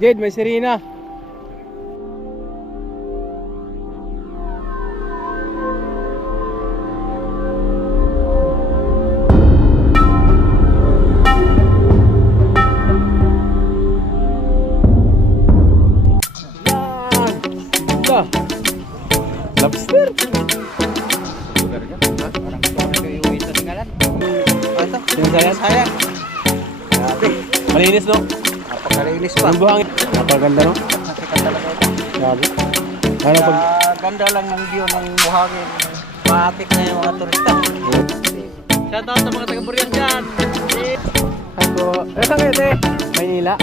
Jade, may sirena. Lobster? Sayang. Grabe. Malinis, no? Napakalinis pa. Yung buhangin. Napaganda, no? Nasikat talaga ito. Grabe. Ano pag... Ganda lang ng view ng buhangin. Maatik na yung mga turista. Shoutout sa mga taga-Burian dyan. Ako... Saan kayo, te? Maynila?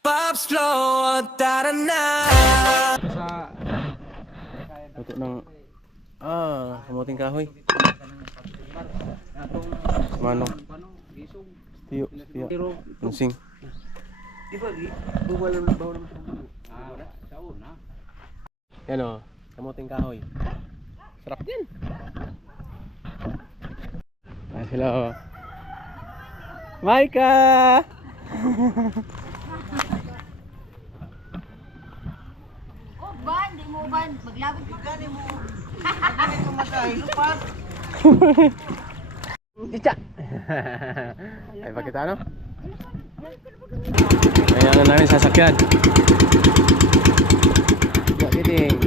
Pops flow, da-da-na. Ito ng... kamuting kahoy. Manong. Tiyo. Nunsing. Yan o, kamuting kahoy. Sarap din. Ay sila o. Maika! Ban, di mo ban. Maglabot mo. Gani mo. Gani mo matahilo pa. Chicha! Ay, pakita ano? Ayan na namin sasakyan. Ya, kiting.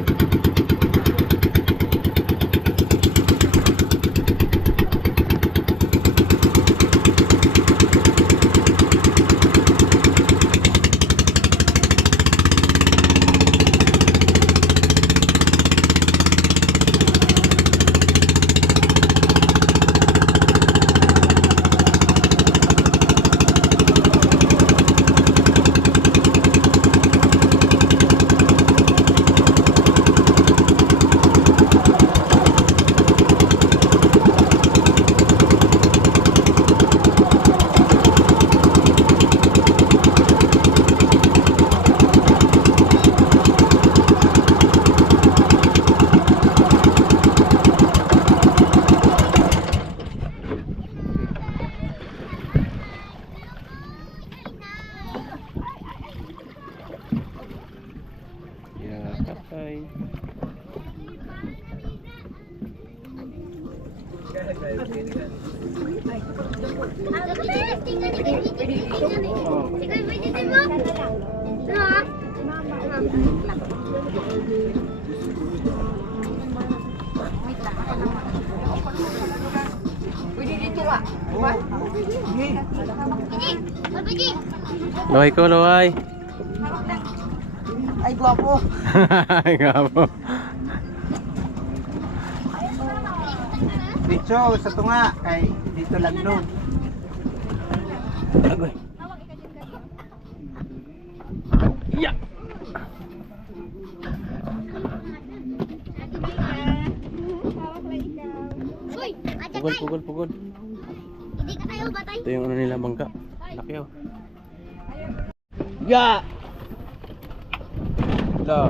Loy ko, loy. Ay, gwapo. Ay, gapo. Dito, sa tunga. Ay, dito lang no. Agoy. Ya. Uy, Pugod, pugod, pugod. hindi ka tayo batay. Ito yung ano nila, bangka. Laki oh. Ya! Ito.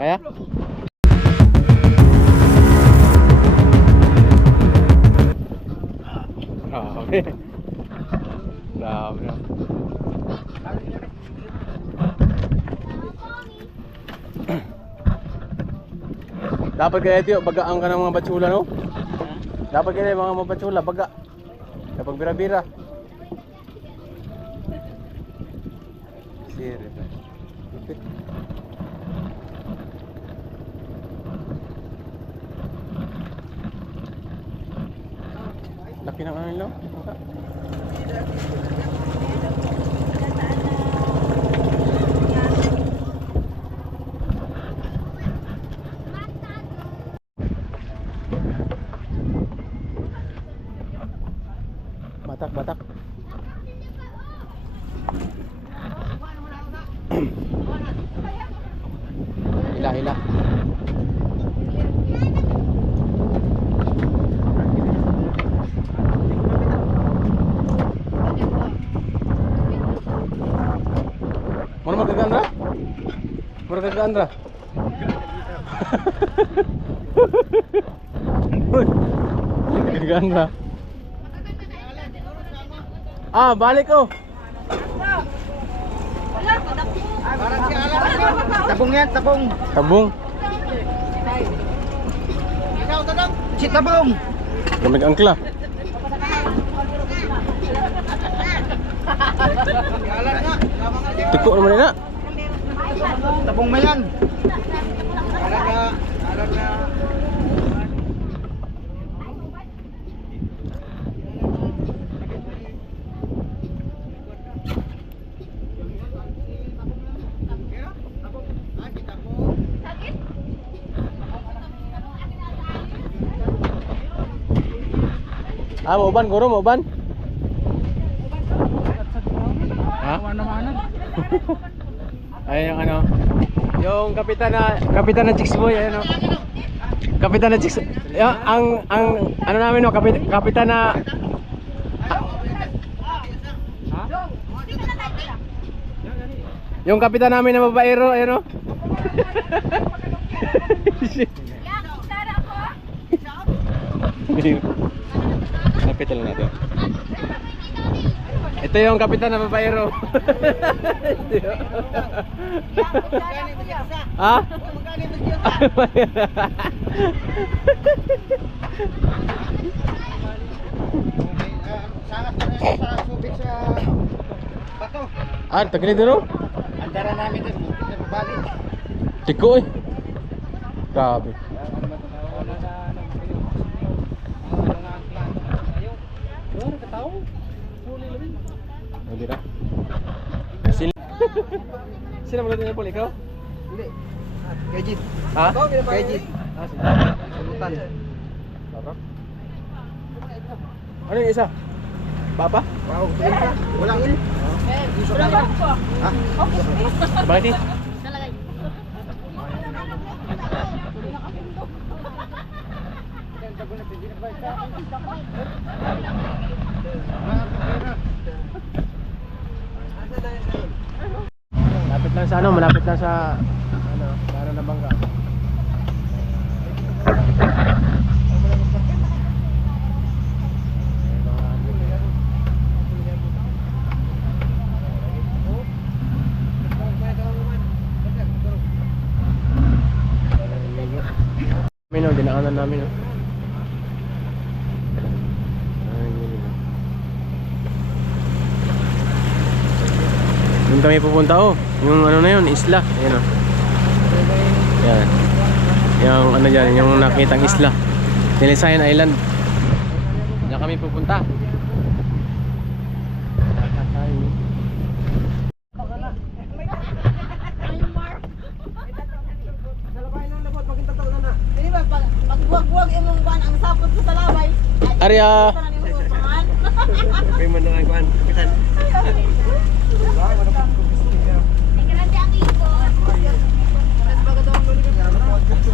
Kaya? Grabe. Grabe. Dapat kaya ito, bagaan ka ng mga batsula, no? Dapat kaya mga batsula, baga. Kapag bira-bira. Sir. Laki ng ano nila? Batak, batak. Hila, hila. Mura magkagandra? Mura magkagandra? Ganda. Ah, balik ko. Tabong yan, tabong. Tabong. Si tabong. Gamig angkla. Tiko naman na. Tabong mo yan. Ah, mauban guro, mauban. Ha? Ay, yung ano, yung kapitan na Chicks Boy, ano. Kapitan na Chicks. Ang ano namin no, kapitan na yung kapitan namin na babaero, ayun no. Kapitan lang natin. Ito yung kapitan na babaero. Ha? Ah, tagali dito. Andara namin din, balik. Tiko eh. Grabe. Hindi na. Sino mo natin yung puli? Ikaw? Hindi. Kajit. Ha? Kajit. Ah, sige. Sulutan. Tara. Ano yung isa? Papa? Wow, walang il. Ha? Bakit eh? Nalagay. Malapit lang sa ano, malapit lang sa ano, para na bangga. Mino, dinaanan namin oh. Doon kami pupunta oh. Yung ano na yun, isla. Ayan oh. Yan. Yung ano dyan, yung nakitang isla. Tilisayan Island. Diyan kami pupunta. Ini ba pag buwag-buwag imong kuan ang sapot sa talabay. Arya. May man lang kuan, kapitan. Grande ang ikot.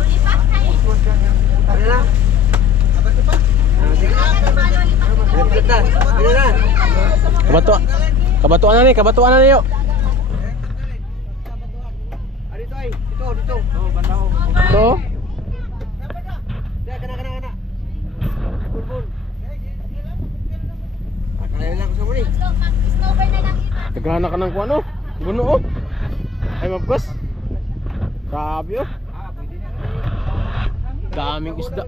Lipas na eh. Ano na? Ano na? Kabatuan. Kabatuan na ni, kabatuan na niyo. Dito ay, dito. Oh, bandaw. Ito. Kana. Bulbul. Kaya lang ko sa muli. Snowbird na lang ito. Naghahanap ka ng kung ano. Guno oh. Ay mabgas. Grabe oh. Daming isda.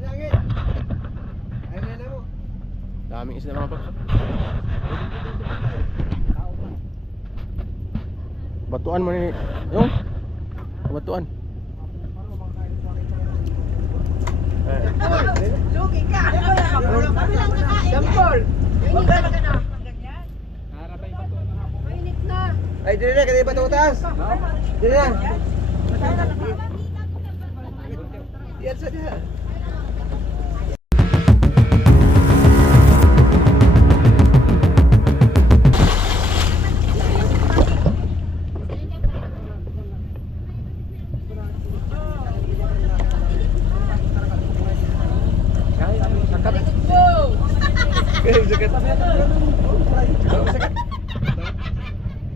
Daming isda mga paps. Batuan mo ni yung batuan. Lugi ka. Dampol. Mainit na. Ay, dili na kada bato taas. Dili na. Yan sa diha.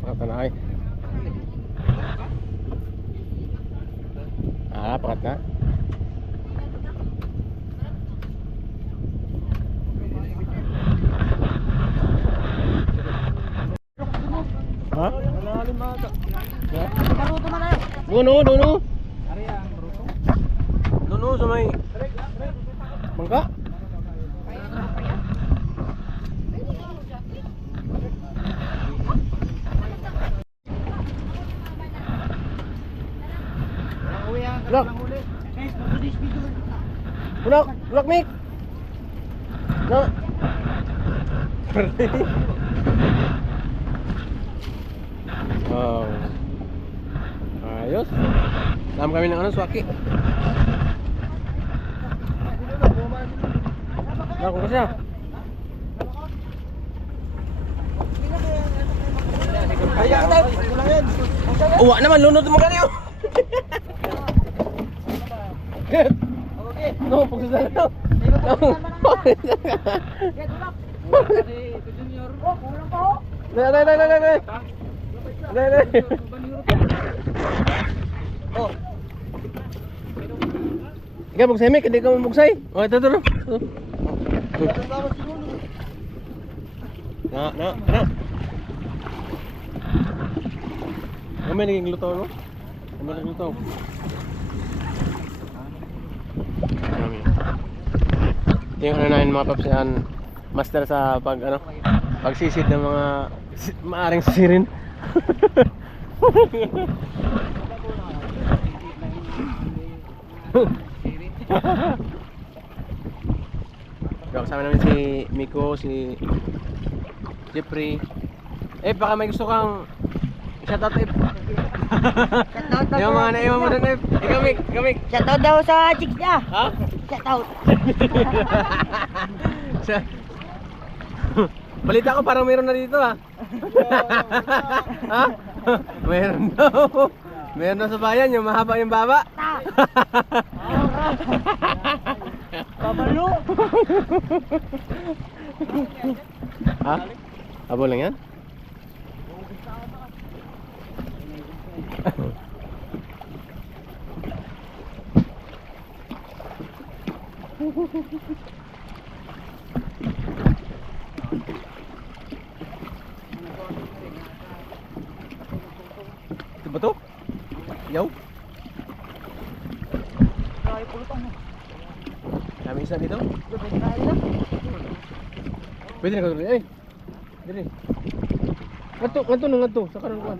Pakat na ay. Ah, pakat na. Doon. Ari ang bruto. Doon sa may Mangga. Uwi ang Look. huli. Guys, mag-finish video. Bulak Mik. No. Wow. Ayos. Dami kami ng swaki. Ako kasi ah. Kaya tayo, kulang yan. Uwa naman, lunod mo kanyo. No, pagkasal na. Dai. Oh. Ikaw bugsay Mik, hindi ka mabugsay. Oh, ito. Na. Kami naging luto, no? Kami naging luto. Kami. Ito yung ano na yun, mga paps yan. Master sa pagsisid ng mga maaring sisirin. Kasama namin si Miko, si Jeffrey. Baka may gusto kang shoutout yung mga naiwan mo doon Ikaw Mik. Shoutout daw sa chicks niya. Ha? Shoutout. Balita ko parang meron na dito ha. Ha? Meron daw. Meron daw sa bayan yung mahaba yung baba. Babalo. Ha? Abo lang yan? Ito ba to? Yaw? Kami isa dito? Pwede na ka tuloy. Dili. Nganto. Sa karon ko.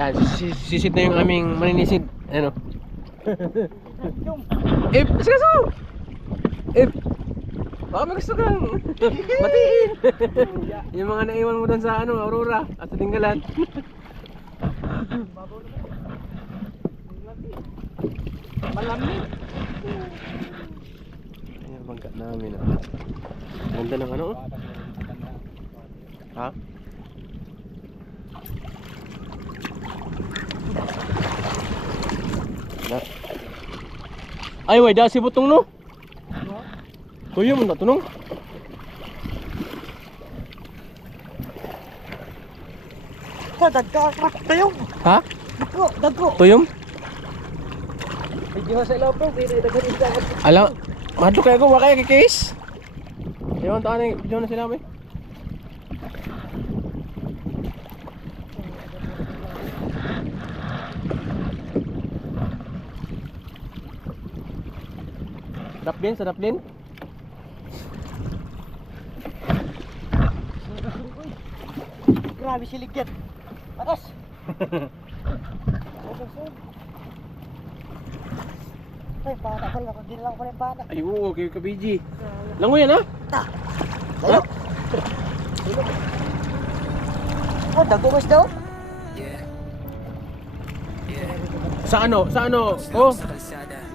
Yan, sisid na yung aming maninisid. Ano? Sige. Baka may gusto kang batiin. Yung mga naiwan mo doon sa Aurora at sa Tinggalan. Malamig. Ayan, bangka namin Ganda ng Ha? Ay, way, dasi butong no? Tuyo mo na tunong? Tuyong. Ha? Dagko. Tuyom? Video sa ilaw bro, pwede daghan isa. Alam, madlo kayo ko, wakay kikis. Ewan taan na, video na sila may. Sarap din. Grabe silig yan. Atas. Ay, bata pala. Hindi lang pala yung bata. Ay, oo, kayo ka BG. Lango yan ha? Tayo. Oh, dagumas daw. Sa ano? Oh.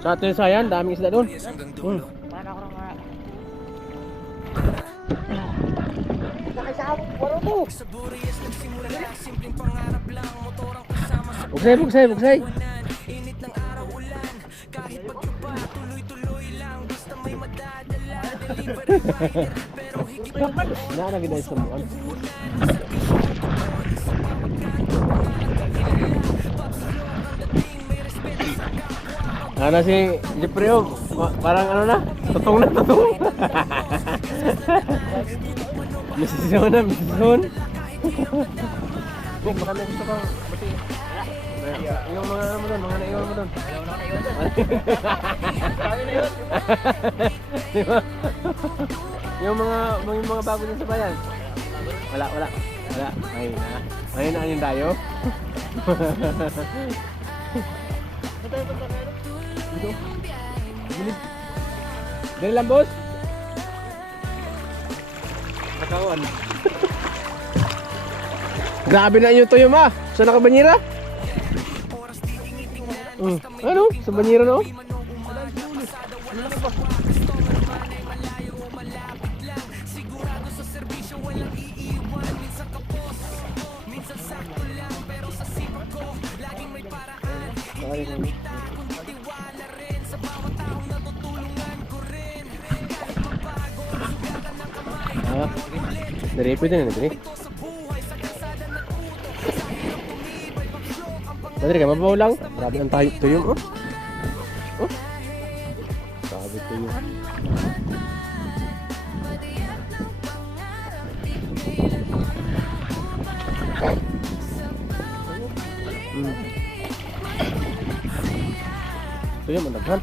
Sa atin sayan, daming isda doon. Paano ako nga? Nakisama ko rin mo. Bugsay. Nakakaganda yung samuan. Ano si Jeffrey parang na? Tutong na. Misison. Baka may gusto kang batiin. Yung mga ano mo doon, mga naiwan mo doon. Wala na naiwan doon. Kami na yun. Di ba? Yung mga bago dyan sa bayan. Wala. Ayun na ayun tayo. Dito. Gilid. Dali lang, boss. Nakawan. Grabe na yung tuyo, ma. Saan ka banyera? Ano? Sa banyera, no? Ah, dari pwede na dari. Dari ka mabaw lang. Grabe ang tayo tuyong, oh. Oh. Grabe tuyong. Tuyong managhan.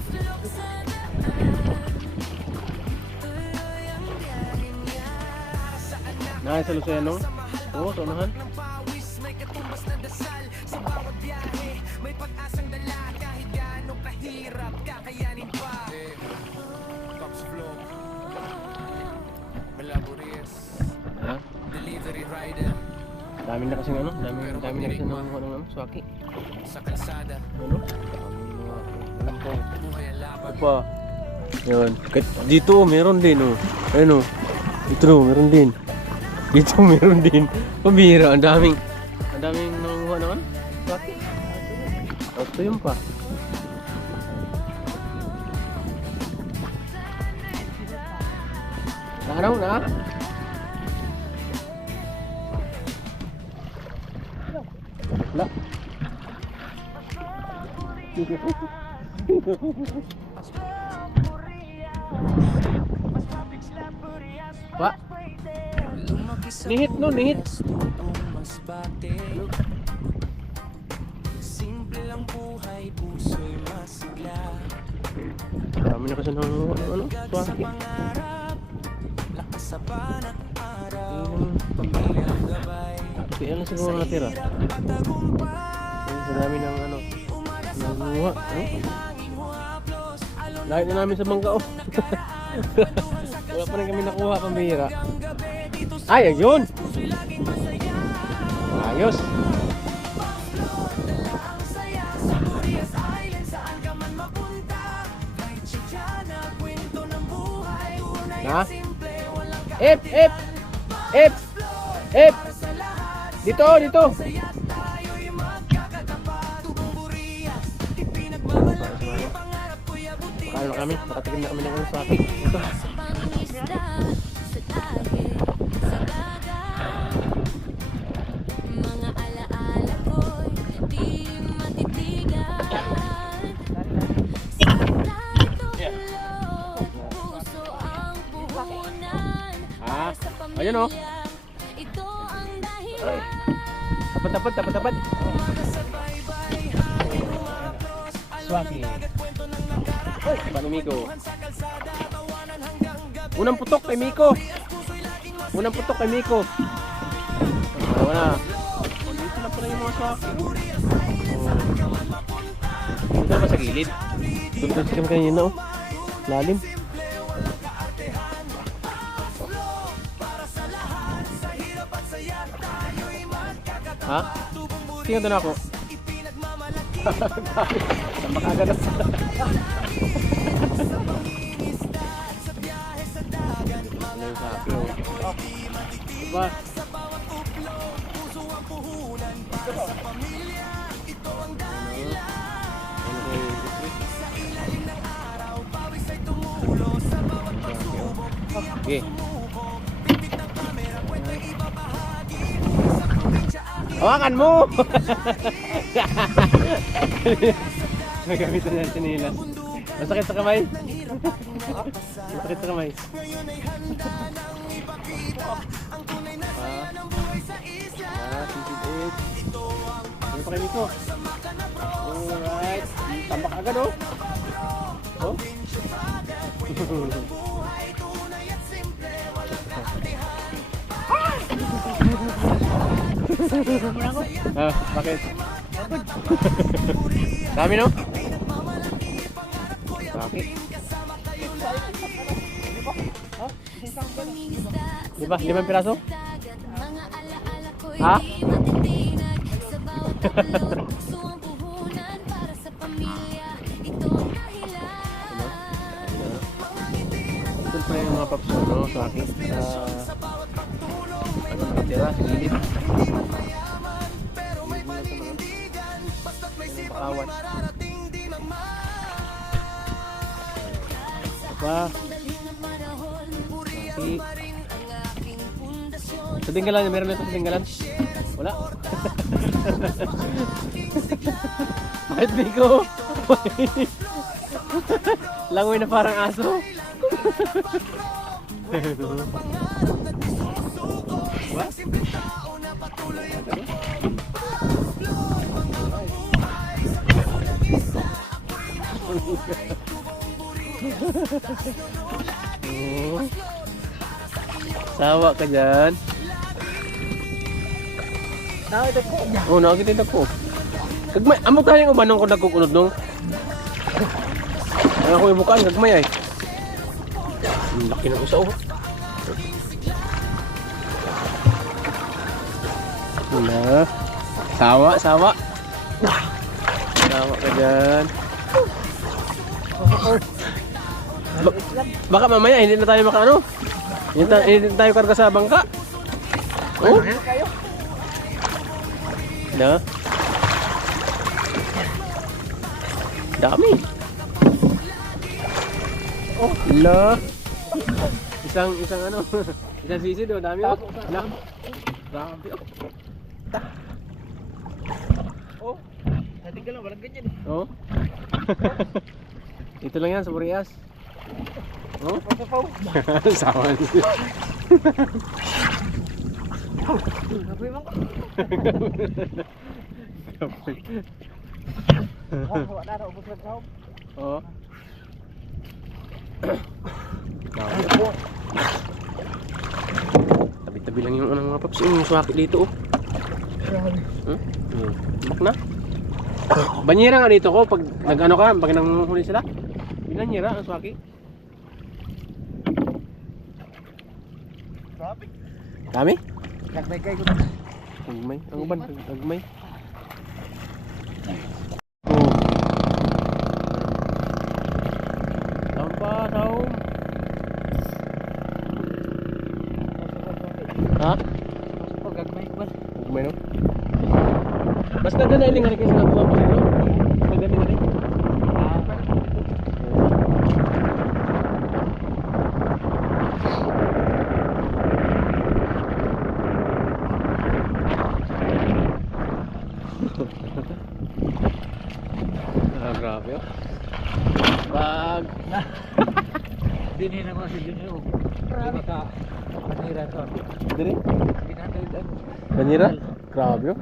Nah, sa Luciano. Oo, sa unahan. Ha? Delivery rider Dami na kasing ano, dami na kasing nanguha ng ano, swaki. sa kalsada, Ano? Daming mga alam ko. buhay ang laban. Pa. Yun. Dito meron din, oh. Ayun, oh. Dito, meron din. Dito meron din. Pambihira, ang daming nanguha ng ano, swaki. Ito yun pa. Nakaraw na? Wala. Pa? Nihit no, nihit. Mas bate. Simple lang buhay, puso'y masigla. Dami na kasi nanguha ng ano, swaki. Pangarap, lakas sa banat araw, pamilyang gabay. Kaya lang siguro natira. At tagumpay, Sa dami ng ano, nanguha. Ano? langing huwaplos, alon Lahit na namin sa bangka, oh. Wala pa rin kami nakuha, pambihira. Ay, ayun! Ayos! saya sa Curious Island, saan ka man mapunta. Kahit siya na kwento ng buhay, tunay Na? at simple, walang Ep! Ep! Ep! Ep! Dito! Dito! kasaya't tayo'y magkakatapat. Tubong Burias, ipinagmamalaki, pangarap ko'y abutin. Kaya na kami, nakatikim na kami ng ano, swaki. Ito. Pangisda sa tahe, sa dagat. Mga alaala ko'y di matitigan. Sa tatlo, puso ang puhunan. Ah, Sa ayun, oh. pamilya, ito ang dahilan. Tapat. Swaki. Oh, paano Miko? Unang putok kay Miko. Wala. Dito na pala yung mga swaki. Dito pa sa gilid. Dito kami kanina, oh. Lalim. Ha? Tingnan doon ako. Sama ka agad. Ano yung sabi, oh. Diba? Okay. Hawakan mo! Nagamit na natin nila. Masakit sa kamay? Masakit sa kamay? Ah, 28. Ano pa kayo dito? Alright. Tambak agad oh. Oh? Bakit? Dami no? Bakit? Diba? 5 piraso? Mga alaala ko'y Ha? di matitinag. Sa bawat taklog, puso ang puhunan para sa pamilya. Ito ang dahilan. Ito pa yung mga paps no, sa akin. Ano nakatira? Sa gilid. Pakawat. Apa? Sa Tinggalan, meron na ito sa Tinggalan? Wala? Bakit di ko? Langoy na parang aso. What? Oh. Sawa ka dyan. Ito po. Oo, nakakita ko. Kagmay, amo tayo ubanong ko nagkukunod nung. Ano ko ibukaan, kagmay ay. Ang laki ng isa oh. Wala. Sawa, sawa. Sawa ka dyan. Baka mamaya hindi na tayo makaano. Hindi na tayo karga sa bangka. Oh? Na? Dami. Oh, la. Isang ano? Isang sisi do, dami oh. La. Dami oh. Oh. Natinggal lang, walang ganyan. Oh. Ito lang yan sa Burias. Oh? Pasapaw. Sama niya. Sabi mo. Wala na ubos na tao. Oh. Tabi-tabi lang yung mga paps. Yung suwaki dito oh. Bak na. Banyera nga dito ko pag nag-ano ka, pag nanguhuli sila. Binanyera ang suwaki. Grabe. Dami? Nagbay kayo ko. Agmay. Ang uban, agmay. Lampa, saum. Ha? Oh, gagmay ko ba? Agmay no? Mas naganda iling hari kayo sa natuwa po sino? Mas naganda hari? Grabe oh. Bag. Dinin ako si Junio. Grabe ka. Panira to. Diri? Ginagay. Banyera? Grabe oh.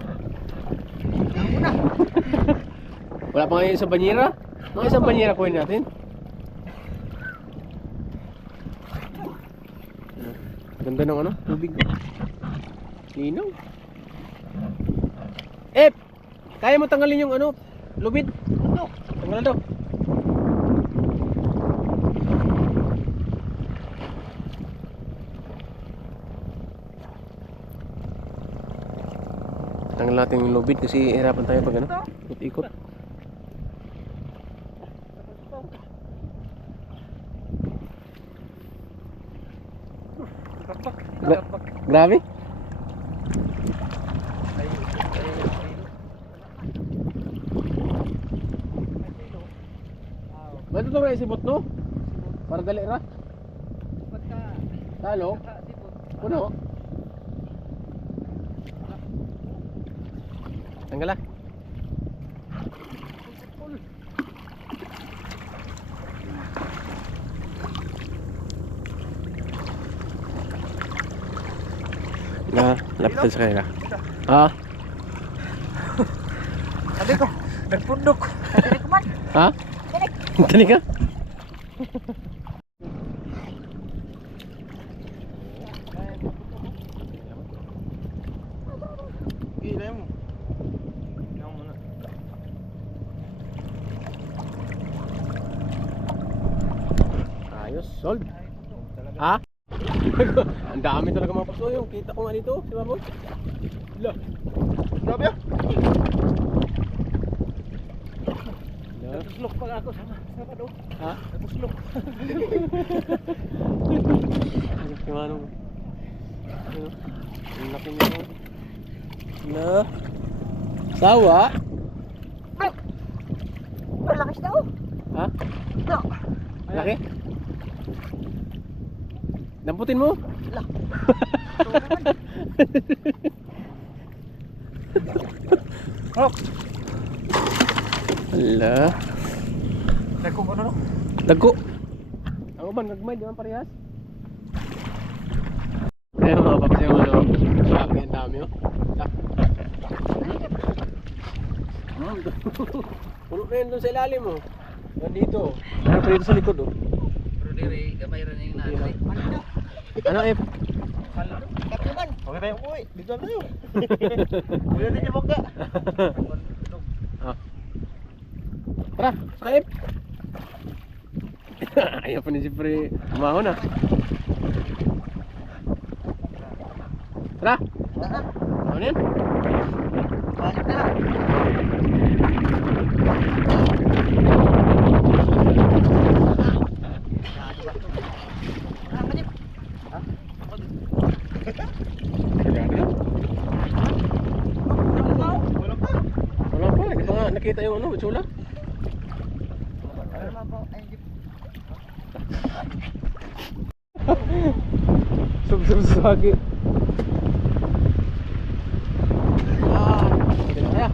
Wala pa ngayon isang banyera? Mga isang banyera kuhin natin. Ganda ng ano? Tubig. Linaw. Kaya mo tanggalin yung ano? Lubid? Tanggalan daw. Tanggal natin yung lubid kasi hirapan tayo pag ano? Ikot-ikot. Grabe? Ba't ito rin sibot no? Para dali ra? Talo? Puno? Tanggal ah. Na, lapit sa kanila. Ah. Nagpundok. Ha? Tani ka? Gila mo. Yan mo na. Ayos, sold. Ha? Ang dami talaga mga paso yung kita ko nga dito, si Baboy. Lah. Grabe ah. Natuslok pala ako sama daw. Ha? Natuslok. Ano kumano mo? Ano? Ang laki niya mo. Na. Sawa? Malakas daw. Ha? No. Laki? Damputin mo? Lah. Oh, Ala. nagkung ano no? Dago. Ang uban gagmay di man parehas. Ayun mga paps yung ano. Grabe ang dami oh. Puno na yun doon sa ilalim oh. Nandito. Ano pa dito sa likod oh. Pero diri, gamay rin yung nanay. Ano F? Kapiman. Okay tayo, uy. Dito na yun. Uy, din yung bangga. Ah. Tara, sa F. Ayaw pa ni Siyempre umahon ah. Tara. Ano yan? Balik na. Wala pa, hindi pa nga nakita yung ano, tsula. Sub-sub-sagi. Ah, hindi na kaya.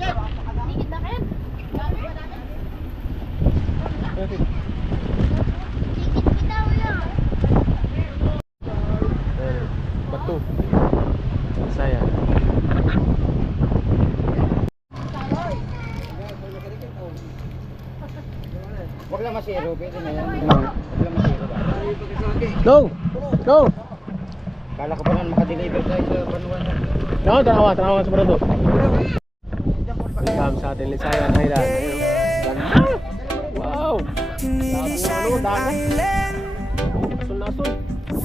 Yeah. Batu. Saya. Huwag lang masiro, pwede na yan. Huwag lang masiro ba? No. No. Kala ko pa naman makadeliver tayo sa Banuan. No, tanawa sa produto. Welcome sa ating Lisayan Island. Ayun. Ganda. Wow. Tinilis Ano, dami. Island. Asul-asul.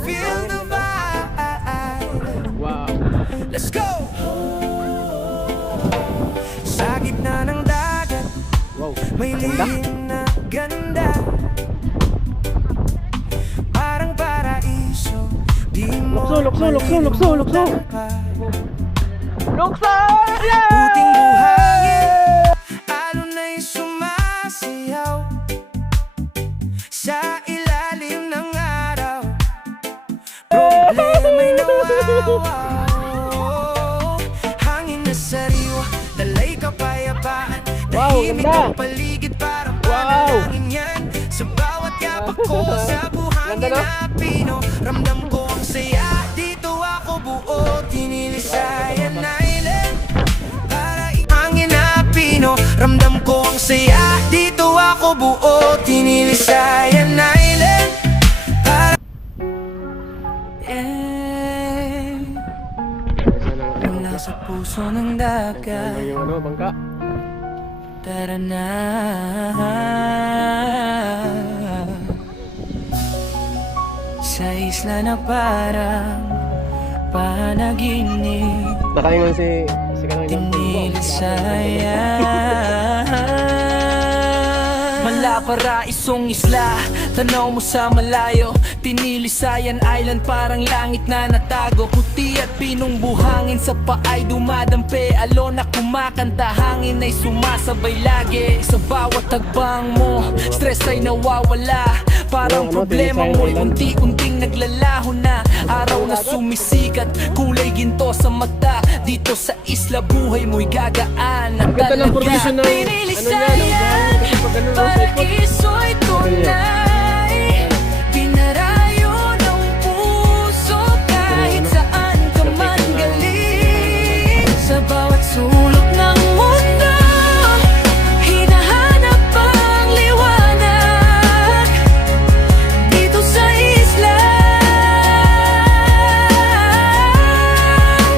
Feel the vibe. Wow. Let's go! Sa gitna ng dagat, Wow. may Ganda. lihim na ganda. Parang paraiso, di mo Lukso. Puting buhangin, alon ay sumasayaw sa ilalim ng araw. Problema'y nawawaw. Hangin na sariwa, dalay kapayapaan. Wow, Tahimik ganda. ang paligid para Wow. panalangin yan. Sa bawat yapak ko sa buhangin Ganda, no? na pino, ramdam ko ang saya. Dito ako buo, Tinilisayan Island. Para hangin na pino, ramdam ko ang saya. Dito ako buo, Tinilisayan Island. Para mula sa puso ng dagat. Ano yung ano, bangka? Tara na. Sa isla na parang panaginip, Nakaingon si Kanoy ng Tinilisayan. Mula Paraisong isla, tanaw mo sa malayo, Tinilisayan Island parang langit na natago. Puti at pinong buhangin sa paay dumadampi. Alon na kumakanta, hangin ay sumasabay lagi. Sa bawat tagbang mo, stress ay nawawala. Parang problema mo'y unti-unting naglalaho na. Araw na sumisikat, kulay ginto sa mata. Dito sa isla buhay mo'y gagaan na Ang ganda ng provision ng ano niya, Tinilisayan, paraiso'y tunay. Pinarayo ng puso kahit saan ka man galing. Sa bawat sulok ng mundo, hinahanap ang liwanag. Dito sa isla,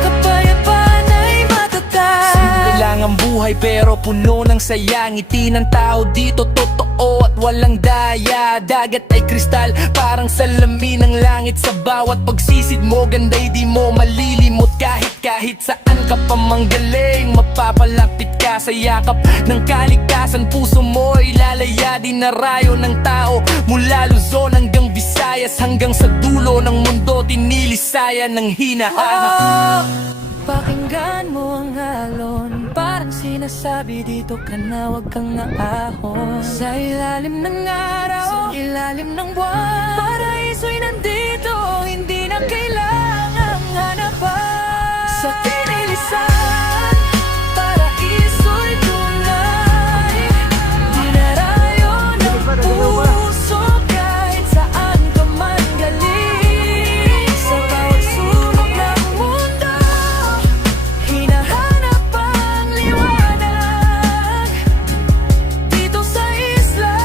kapayapaan ay matatag. Simple lang ang buhay pero puno ng saya. Ngiti ng tao dito totoo at walang daya. Dagat ay kristal parang salamin ng langit. Sa bawat pagsisid mo ganda'y di mo malilimot. Kahit saan ka pa manggaling, mapapalapit ka sa yakap ng kaligtasan. Puso mo ilalaya din na rayo ng tao. Mula Luzon hanggang Visayas, hanggang sa dulo ng mundo tinilisayan ng hinahanap. Pakinggan mo ang alon, parang sinasabi dito ka na wag kang naahon. Sa ilalim ng araw, sa ilalim ng buwan, paraiso'y nandito, hindi na kailangang hanapan. Sa tinilisan, paraiso'y tunay. Dinarayo ng puso kahit saan ka man galing. Sa bawat sulok ng mundo, hinahanap ang liwanag. Dito sa isla,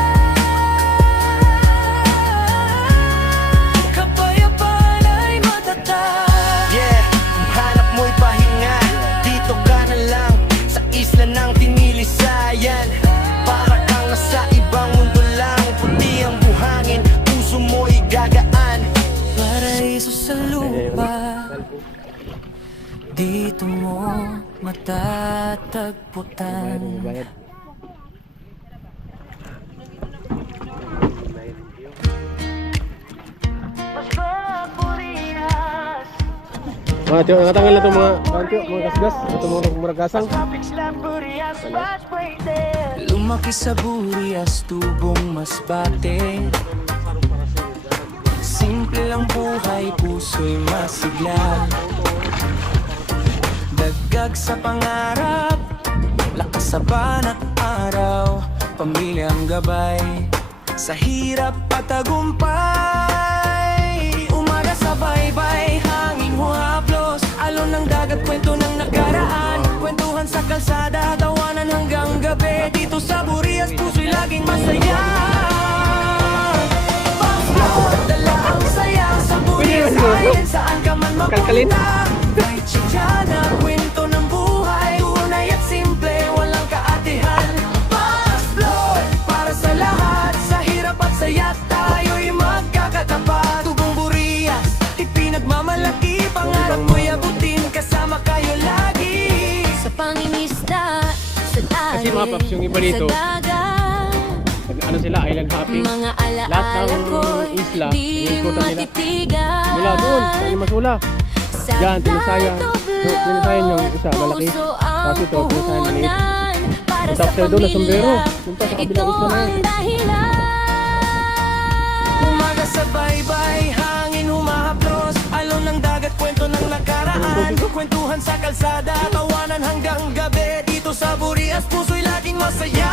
kapayapaan ay matatag. Yeah, kung hanap mo'y pahinga, dito ka na lang sa isla ng Tinilisayan. Para kang nasa ibang mundo lang, puti ang buhangin, puso mo'y gagaan. Paraiso sa lupa, dito mo matatagputan. Mga tiyo, nakatanggal na itong mga kantiyo, mga kasgas, itong mga muragasang. Lumaki sa Burias, tubong masbate. Simple lang buhay, puso'y masigla. Dagdag sa pangarap, lakas sa banat araw. Pamilyang gabay, sa hirap at tagumpay. Umaga sa baybay, hangin huhaplos. Alon ng dagat, kwento ng nakaraan. Kwentuhan sa kalsada, tawanan hanggang gabi. Dito sa Burias, puso'y laging masaya. Dala ang saya sa Burias Island, saan ka man mapunta. May chika na kwento ng buhay, tunay at simple, walang kaatihan. Passport para sa lahat, sa hirap at saya tayo'y magkakatapat. Tubong Burias, ipinagmamalaki, pangarap mo'y abutin, kasama kayo lagi. Sa pangingisda, sa Kasi dagat, mga paps, yung iba dito, sa dagat, ano sila, island hopping. mga Lahat alaala ng ko'y isla, di iniikutan nila. matitigan. Mula doon, sa Limasula. Sa Diyan, Tinisayan. Tinisayan yung isa, malaki. puso Tapos ito, ang Tinisayan maliit. puhunan para Yung sa top side doon na sombrero. pamilya. Punta sa Ito kabilang isla na ang yan. dahilan. Umaga sa baybay, hangin humahaplos. Alon ng dagat, kwento ng nakaraan. Kwentuhan sa kalsada, tawanan hanggang gabi. Dito sa Burias, puso'y laging masaya.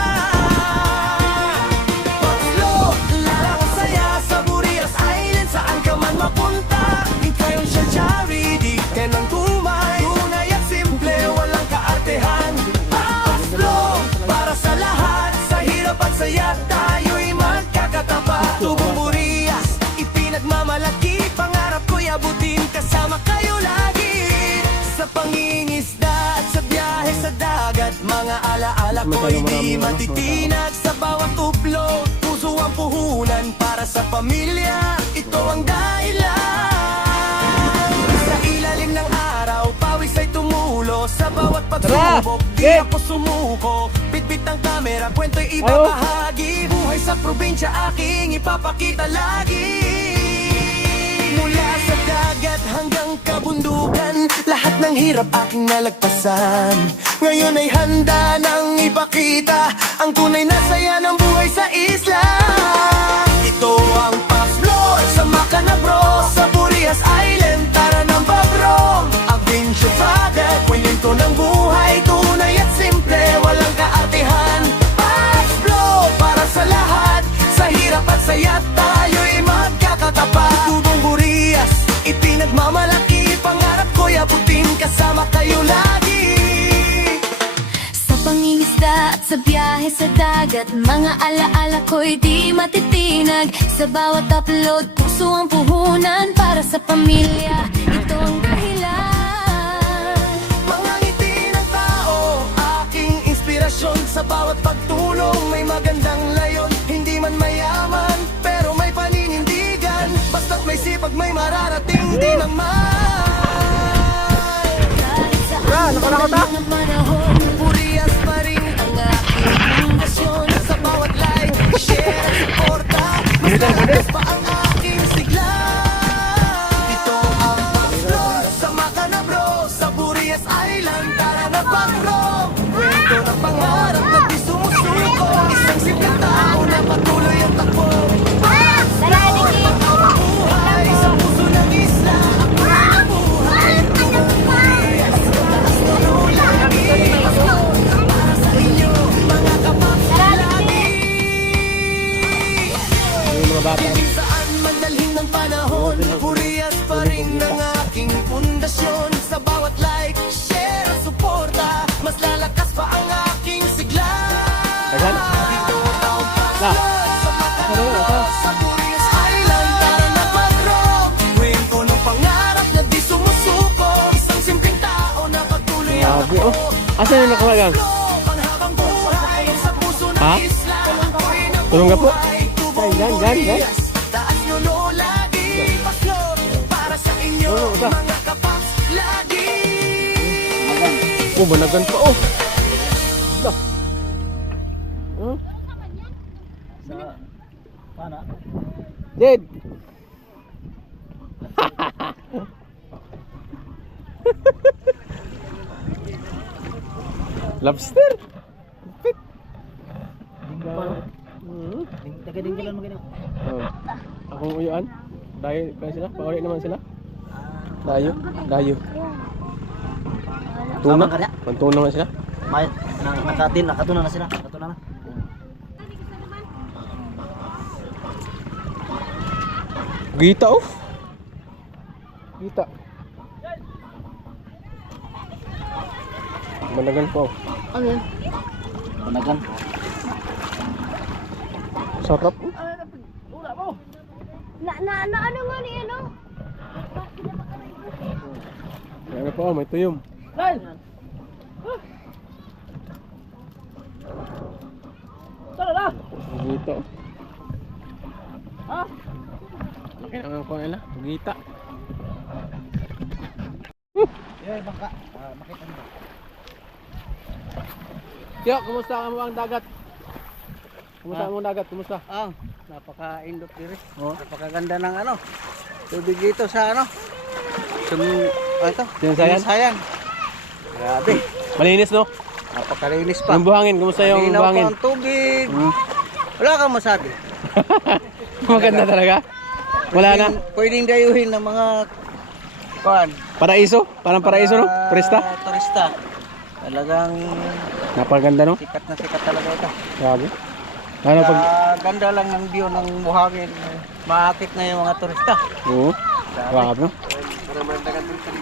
Paglo, lalang saya sa Burias Island, saan ka man mapunta. Ikayon siya charity, ka ng tumay. Tunay at simple, walang kaartehan. Paglo, para sa lahat, sa hirap at saya tayo'y magkakatapat. Tubong Burias, ipinagmamalaki, pangarap ko'y abutin, kasama kayo lagi. Sa pangingisda at sa biyahe sa dagat, mga alaala ko'y di matitinag. Sa bawat tublo, puso ang puhunan para sa pamilya. Ito ang dahilan. Sa ilalim ng araw, pawis ay tumulo. Sa bawat pagsubok, di ako sumuko. Kabit ang kamera, kwento'y ibabahagi. Buhay sa probinsya aking ipapakita lagi. Mula sa dagat hanggang kabundukan, lahat ng hirap aking nalagpasan. Ngayon ay handa nang ipakita ang tunay na saya ng buhay sa isla. Ito ang Paxflor sa Macanabro, sa Burias Island. Tara ng babro, adventure father, kwento ng buhay, tunay at simple, walang kaartihan. Paxflor para sa lahat, sa hirap at saya tayo'y magkakatapat. Tubong Burias, ipinagmamalaki, pangarap ko'y abutin, kasama kayo lagi. Sa pangingisda at sa biyahe sa dagat, mga alaala ko'y di matitinag. Sa bawat upload, puso ang puhunan para sa pamilya. Ito ang dahilan. Mga ngiti ng tao, aking inspirasyon. Sa bawat pagtulong, may magandang layon. Hindi man mayaman, pero may paninindigan. Basta't may sipag, may mararating din naman. Kahit saan mga panahon, Burias pa rin ang aking pundasyon. sa bawat like, share at suporta. Mas lalakas pa ang aking sigla. Ito ang Paxflor sa Macanabro, sa Burias Island. Tara na pag-bro, kwento ng pangarap na di sumusuko. Isang simpleng tao na patuloy ang takbo. Buhay sa puso ng isla, ang mga buhay. Burias, taas na lulagi. Para sa inyo, mga kapaps lagi. Yung mga bata. Kahit saan man dalhin ng panahon, Burias pa rin ang aking pundasyon. Sa bawat like, share at suporta, mas lalakas pa ang aking sigla. Tagan? Dito ang Na. Paxflor sa Macanabro, sa Burias Island. Tara na mag-rock, kwento ng pangarap na di sumusuko. Isang simpleng tao na patuloy ang Grabe, oh. Asan yung nakalagang? panghabang buhay sa puso ng Ha? isla. Tulong ka po. Tubong Dyan. Burias, taas nyo no lagi. Paxflor para sa inyo, Oo, isa. mga kapaps lagi. Oh, managan pa, oh. Lah. Hmm? Jed. Lobster. Pit. Taga-dinggalan mo ganyan. Oh. Akong uyuan. Dayo pa sila. Pauli naman sila. Dayo. Tuna. Sama ka niya? Pantuna naman sila. May nakatuna na sila. Nakatuna na. Gita, oh. Gita. Managan pa, oh. Ano yan? Panagan. Sarap. Oh. ano nga ni ano? Ano pa, oh. May tuyom. Gita, oh. Laki naman ko nila. Gita. Yan, bangka. Makita mo. Tiyo, kumusta ka mo ang dagat? Kumusta mo ang dagat? Kumusta? Napaka-indot diri. Oh. Napakaganda ng ano. Tubig dito sa ano. Ito. Sinsayan? Sinsayan. Grabe. Malinis, no? Napakalinis pa. Yung buhangin, kumusta yung Malinaw pa buhangin? ang tubig. Hmm. Wala kang masabi. Maganda talaga? Wala na? Pwedeng dayuhin ng mga kuan. Paraiso? Parang paraiso, no? Turista? Turista. Talagang Napaganda, no? sikat na sikat talaga ito. Grabe. Ano pag... Ganda lang ng view ng buhangin. Maakit na yung mga turista. Oo. Grabe, no?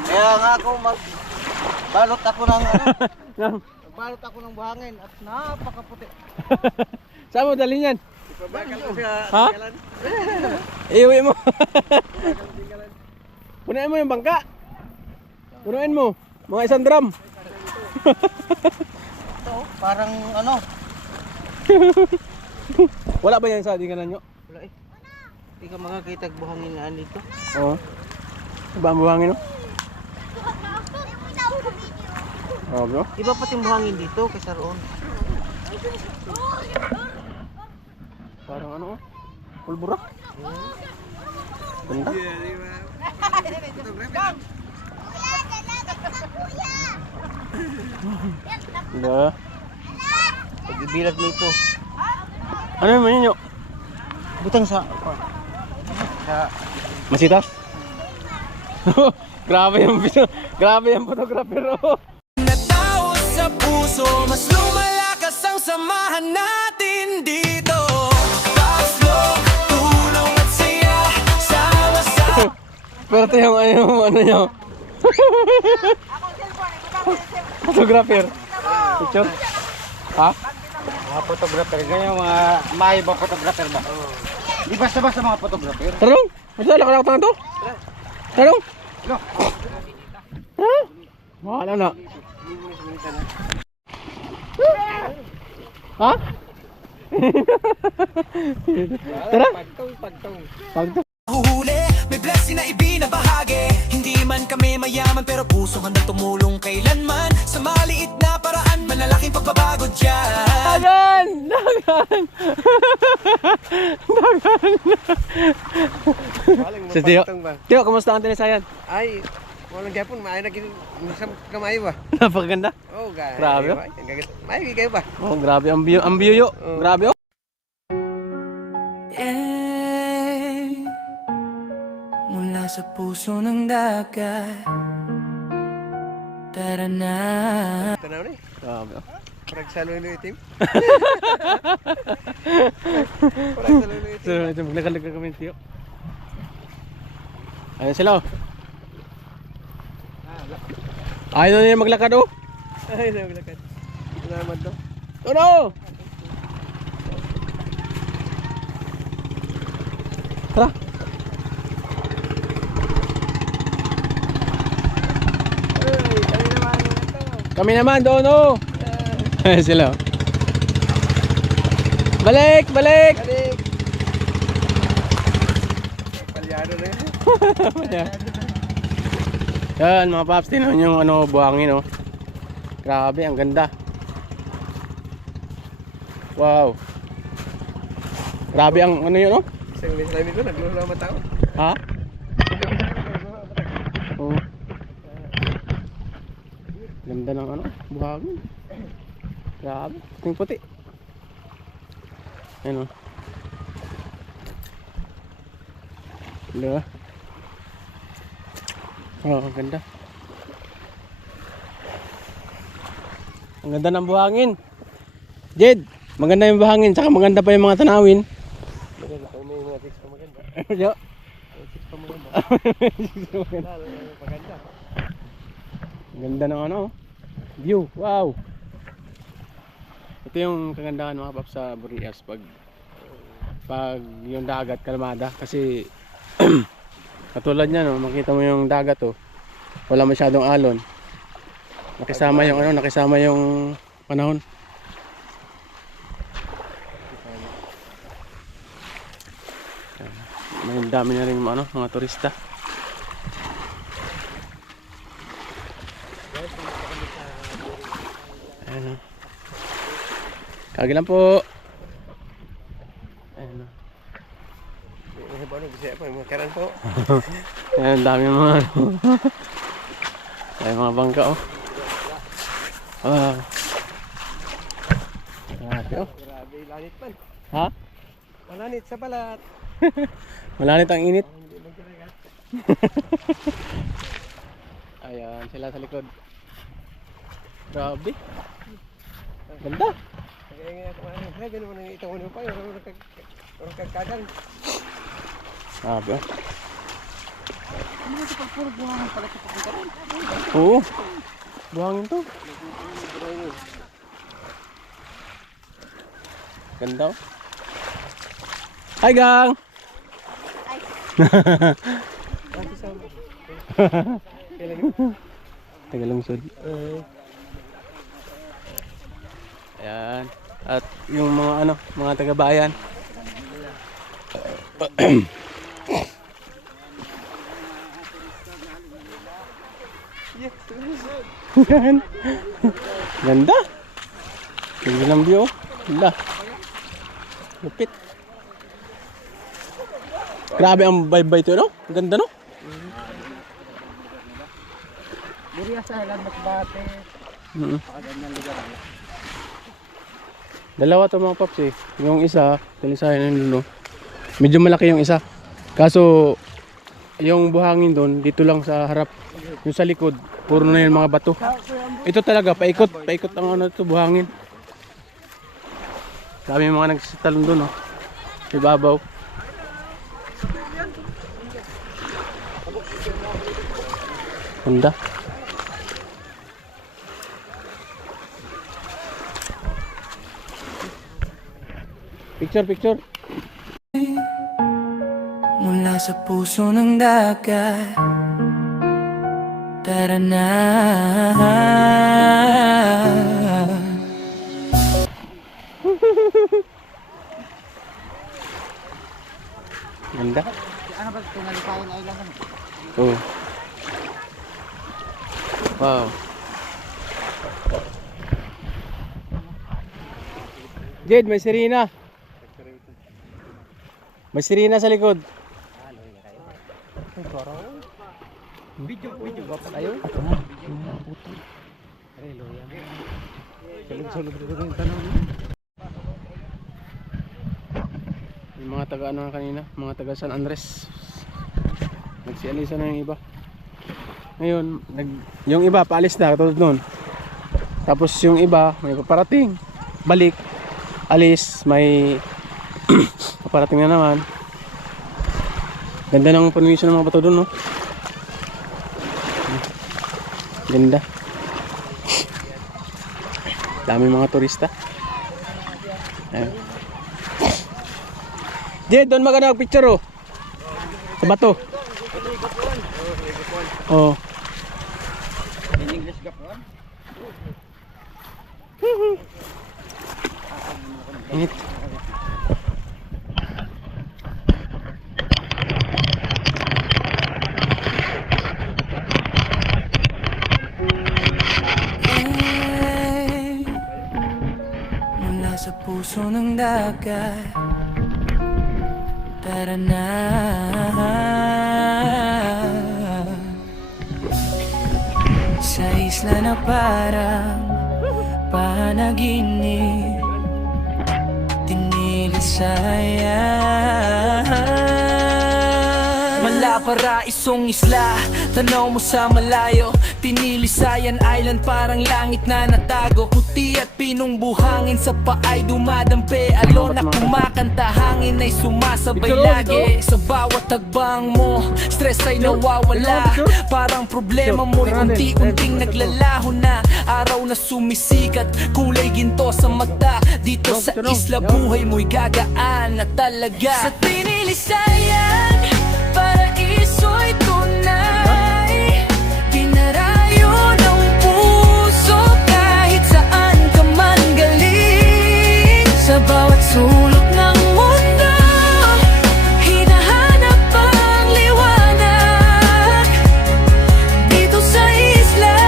Kaya nga ako balot ako ng ano, Yan. balot ako ng buhangin at napakaputi. Saan mo dalhin yan? Bakal ko siya Ha? tinggalan. Iuwi mo. Punuin mo yung bangka. Punuin mo. Mga 1 drum. Ito, parang ano, Wala ba yan sa dinganan nyo? wala eh. Hindi ka makakita ang buhangin nga dito. Oo. Iba ang buhangin, no? Oo, bro. Iba pati ang buhangin dito kaysa roon. Parang ano, pulbura. Ganda. Ganda. Pagbibilag mo ito. Ano naman yun? Butang sa Masitas? Grabe yung grabe yung photographer. Oh. Natao sa puso, mas lumalakas ang samahan natin dito. Fast flow, tulong at saya, sama-sama. Pero ito yung ano nyo. Photographer. Picture? Ha? mga photographer. Ganyan mga maiba photographer ba? Di basta-basta mga photographer. Tarong? Masala ka na ako to? Tarong? Ha? Wala na. Ha? Tara. Pagtong. Huhuli, may blessing na ibinabahagi. Hindi man kami mayaman pero puso handang tumulong kailanman. Sa maliit na paraan, malalaking pagbabago dyan. Dagan! Dagan! Dagan! Si Tio. Tio, kumusta ang tinisayan? Ay, walang gapon, maayo na kamay ba? Napakaganda. Oh, gaya. Grabe, oh. Maayo kayo ba? Oh, grabe ang view yo. Grabe oh. Mula sa puso ng dagat, tara na. Tanaw ni, Grabe oh. parang salo yung itim. Parang salo yung itim. So, ito maglakad kami Tio. Ayun sila oh. Ayaw na niya maglakad oh. Ay, naglakad. Salamat to. Ano? Tara. Kami naman doon oh. Ayun sila oh. Balik! Balik! Balik! Palyado na yun. Yan mga paps, tinan yung ano, buhangin oh. Grabe, ang ganda. Wow. Grabe ang ano yun oh. Isang mislamin ko, naglulo ang mata ko. Ha? Oh. Ganda ng ano, buhangin. Grabe, puting puti. Ayan oh. Diba? Oh, ang ganda. Ang ganda ng buhangin. Jed, maganda yung buhangin, saka maganda pa yung mga tanawin. Maganda pa, may mga text pa maganda. Yo. Text pa maganda. Lalo na maganda. Ganda ng ano, view. Wow. Ito yung kagandahan mga paps sa Burias pag yung dagat kalmada kasi katulad niya no, makita mo yung dagat oh. Wala masyadong alon. Nakisama yung ano, nakisama yung panahon. May dami na rin ano, mga turista. Ayan o. Kagi lang po. Ayan o. Ano ba, bisaya pa, mga karan po. Ayan, dami mga ano. Ay, mga bangka oh. Wow. Grabe oh. Grabe, lanit man. Ha? Malanit sa balat. Malanit ang init. Hindi magkaragat. Ayan, sila sa likod. Grabe. Ganda. Kaya ako ano, ay ganun mo nang itong ano pa, yung kagkagang. Grabe oh. Ano sa pagpurog buhangin pala sa pagkakaroon? Oo. Buhangin to. Ganda oh. Hi gang! Tagalungsod. Ayan. At yung mga ano, mga taga-bayan. Yan. Ganda. Ganda ng view. Wala. Lupit. Grabe ang vibe ito, no? Ganda, no? Diri sa Highland Masbate. Pakagandang lugar. Dalawa to mga paps eh. Yung isa, talisayan ng lulo. Medyo malaki yung isa. Kaso, yung buhangin doon, dito lang sa harap. Yung sa likod, puro na yung mga bato. Ito talaga, paikot. Paikot ang ano ito, buhangin. Dami yung mga nagsitalon doon, oh. Ibabaw. Ganda. Picture, picture. Mula sa puso ng dagat, tara na. Ganda. Ano ba tinalisayan ay lang? Oh. Wow. Jed, may sirena. May sirena sa likod. Video ba pa tayo? Sulog-sulog dito yung tanong. Yung mga taga ano kanina, mga taga San Andres. Nagsialisa na yung iba. Ngayon, yung iba paalis na katulad noon. Tapos yung iba may paparating, balik, alis, may paparating na naman. Ganda ng panuwisan ng mga bato doon, no? Ganda. Dami mga turista. Ayun. Jed, doon maganda picture, oh. Sa bato. Oh. English gapon? Init. Mula sa puso ng dagat, tara na. Sa isla na parang panaginip, tinilisaya. Malapara isong isla, tanaw mo sa malayo. Tinilisayan Island, parang langit na natago. Puti at pinong buhangin, sa paay dumadampi. Alon na kumakanta, hangin ay sumasabay lagi. Sa bawat tagbang mo, stress ay nawawala. Parang problema mo'y unti-unting naglalaho na. Araw na sumisikat, kulay ginto sa mata. Dito sa isla, buhay mo'y gagaan na talaga. Sa tinilisayan, paraiso'y tunay. Dinarayo ng puso kahit saan ka man galing. Sa bawat sulok ng mundo, hinahanap ang liwanag. Dito sa isla,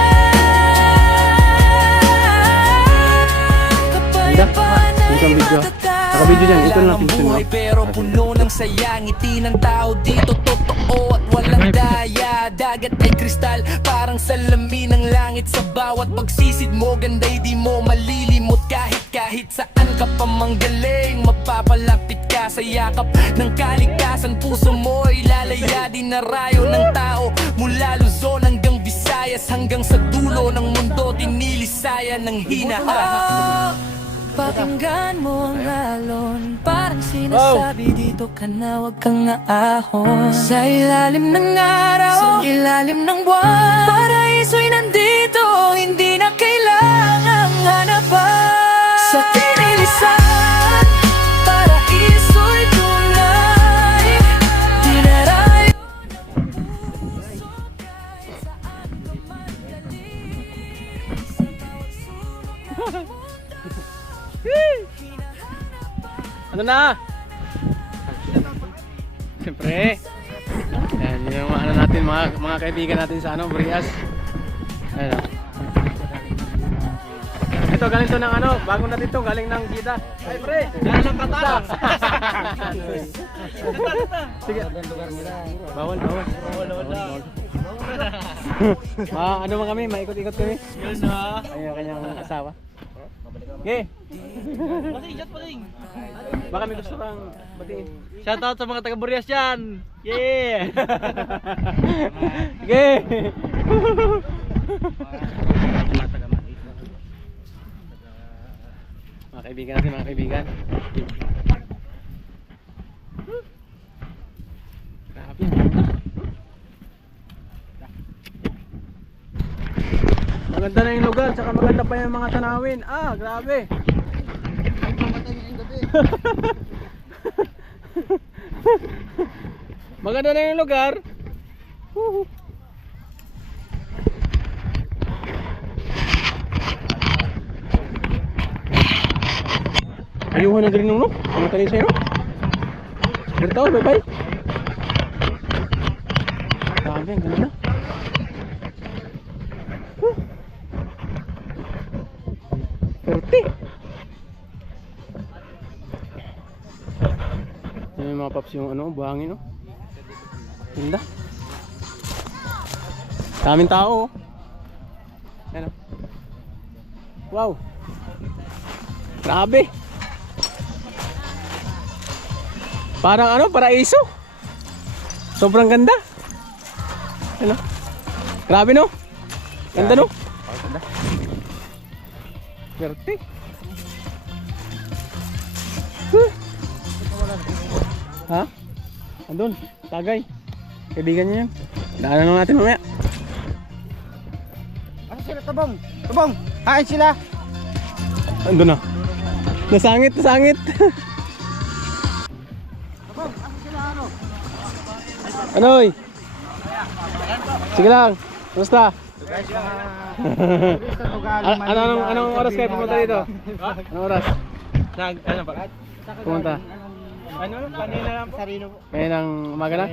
kapayapaan ay matatag. Naka-video dyan, ito lang natin buhay pero puno ng saya. Ngiti ng tao dito totoo at walang daya. Dagat ay kristal, parang salamin ng langit. Sa bawat pagsisid mo, ganda'y di mo malilimot. Kahit saan ka pa manggaling, mapapalapit ka sa yakap ng kaligtasan. Puso mo'y lalaya, dinarayo ng tao. Mula Luzon hanggang Visayas, hanggang sa dulo ng mundo, tinilisayan ng hinaharap. Pakinggan mo ang alon, parang sinasabi dito ka na wag kang aahon. Sa ilalim ng araw, sa ilalim ng buwan, paraiso'y nandito, hindi na kailangang hanapan. Sa tinilisan, paraiso'y tunay. Dinarayo ng puso kahit saan ka man galing. Sa bawat sulok ng mundo, Ano na? Siyempre. Ayan, yun yung ano natin, mga kaibigan natin sa ano, Brias. Ayan. Ito galing to ng ano, bago na dito, galing ng Gida. Ay pre, galing ng Qatar. Sige. Bawal. Ano man kami, maikot-ikot kami. Yun na. Ay, kanyang asawa. Okay. Baka may gusto kang batiin. Shoutout sa mga taga Burias dyan. Yeah! Okay. Mga kaibigan natin, mga kaibigan. Grabe. Maganda na yung lugar, tsaka maganda pa yung mga tanawin. Ah, grabe. Maganda na yung lugar. Ayuhan na din nung no? Ano tayo sa'yo? Bertaw, bye-bye. Grabe, ang ganda. Perte. Yan yung mga paps yung ano, buhangin no? Ganda. Daming tao oh. Yan oh. Wow. Grabe. Parang ano, paraiso. Sobrang ganda. Ano? Grabe no? Ganda no? Ganda. Perte. Ha? Andun, tagay. Kaibigan niya yan. Daanan lang natin mamaya. Ano sila, Tabong? Tabong! Hain sila! Andun na. Nasangit. Anoy? Sige lang. Kumusta? Anong oras kayo pumunta dito? Anong oras? Ano ba? Pumunta? Ano? Kanina lang po. Sarino po. Kaya ng umaga na?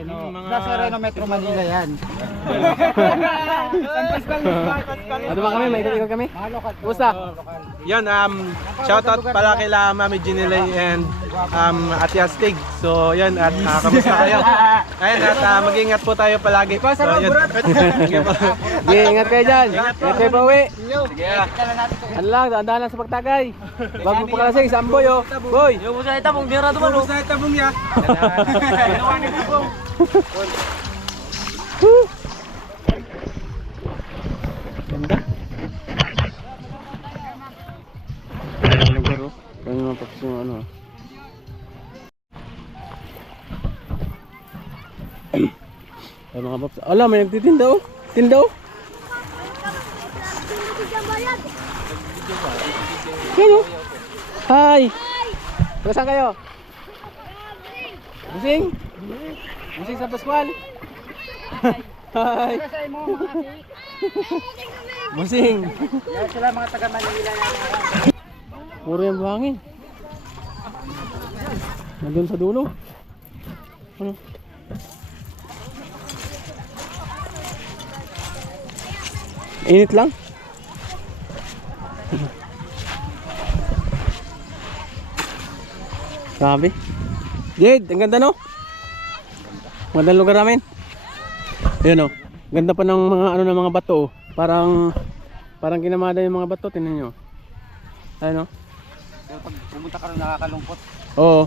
Nasa Reno Metro Manila yan. Ano ba kami? May ikot kami? Kumusta? Yun, shoutout pala kila Mami Ginilay and Ate Astig. So yun, at kamusta kayo? Ayun, at mag-ingat po tayo palagi. So yun. Sige, ingat kayo dyan. Ingat kayo pa uwi. Sige. Ano lang, daan lang sa pagtagay. Wag mo pakalasing, samboy oh. Boy! Yung sa itabong, bira naman oh. Sa tabong ya. Ganda. Ang lugar oh. Kaya mga paps yung ano. Ay mga paps. Ala, may nagtitinda oh. Tinda oh. Yan oh. Hi. Saan kayo? Busing? Busing sa Pascual? Hi. Busing. Yan sila mga taga Manila yan. Puro yung buhangin. Nandun sa dulo. Ano? Init lang. Grabe. Jade, ang ganda no? Magandang lugar namin. Ayun oh. Ganda pa ng mga ano ng mga bato oh. Parang kinamada yung mga bato, tingnan niyo. Ayun oh. Pero pag pumunta ka rin nakakalungkot. Oo.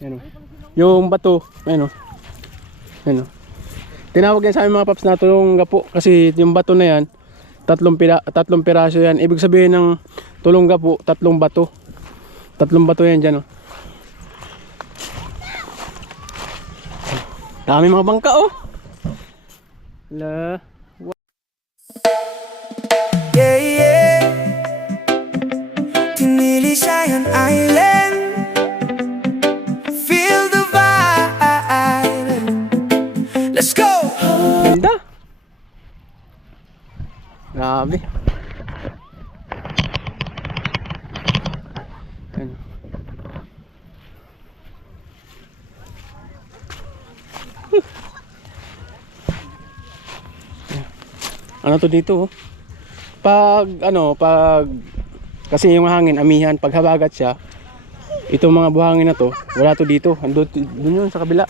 Ayun oh. Yung bato, ayun oh. Ayun oh. Tinawag yan sa amin mga paps na tulong gapo kasi yung bato na yan tatlong piraso yan. Ibig sabihin ng tulong gapo, tatlong bato. Tatlong bato yan dyan oh. Dami mga bangka oh. La. Yeah, yeah. Tinilisayan Island. Feel the vibe. Let's go. Ganda. Grabe. Ano? Ano to dito oh. Pag kasi yung hangin amihan, pag habagat siya, itong mga buhangin na to, wala to dito. Andun dun yun sa kabila.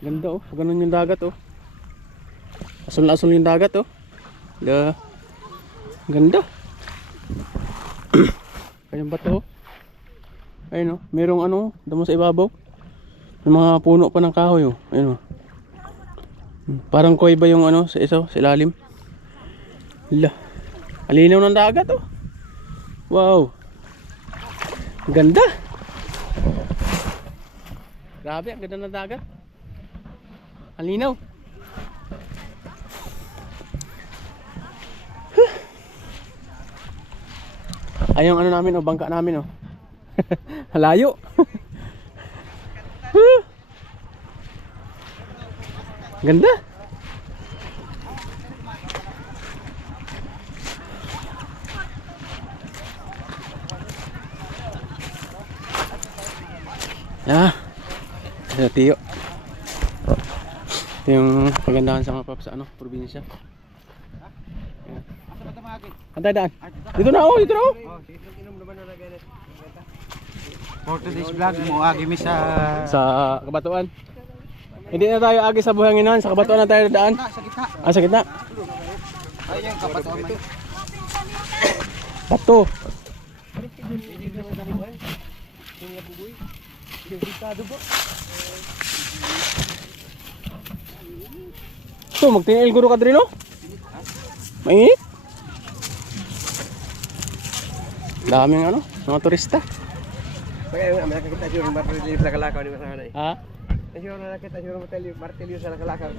Ganda oh, ganun yung dagat oh. Asul na asul yung dagat oh. Ganda. Kanyang bato oh. Ayun oh, merong ano, damo sa ibabaw. Yung mga puno pa ng kahoy oh. Ayun oh. Parang koy ba yung ano sa isa, sa ilalim. Alinaw ng dagat oh. Wow. Ganda. Grabe, ang ganda ng dagat. Alinaw. Ay yung ano namin oh, bangka namin oh. Halayo. Ganda. Ah, ito tiyo. Ito yung pagandahan sa mga paps sa ano, probinsya. Antay daan. Dito na oh, dito na oh. For today's vlog, mo agi mi sa Kabatuan. Hindi na tayo agi sa buhanginan, sa Kabatuan na tayo daan. sa gitna. Ah, sa gitna. Ayun, kapatuan man. Bato. So, magtinail guro ka drin no? Mainit. Daming ano, mga turista. Bagay, nakakita siya ng martilyo sa kalakaw ni Masana. Ha? Siya na nakita siya ng martilyo sa kalakaw.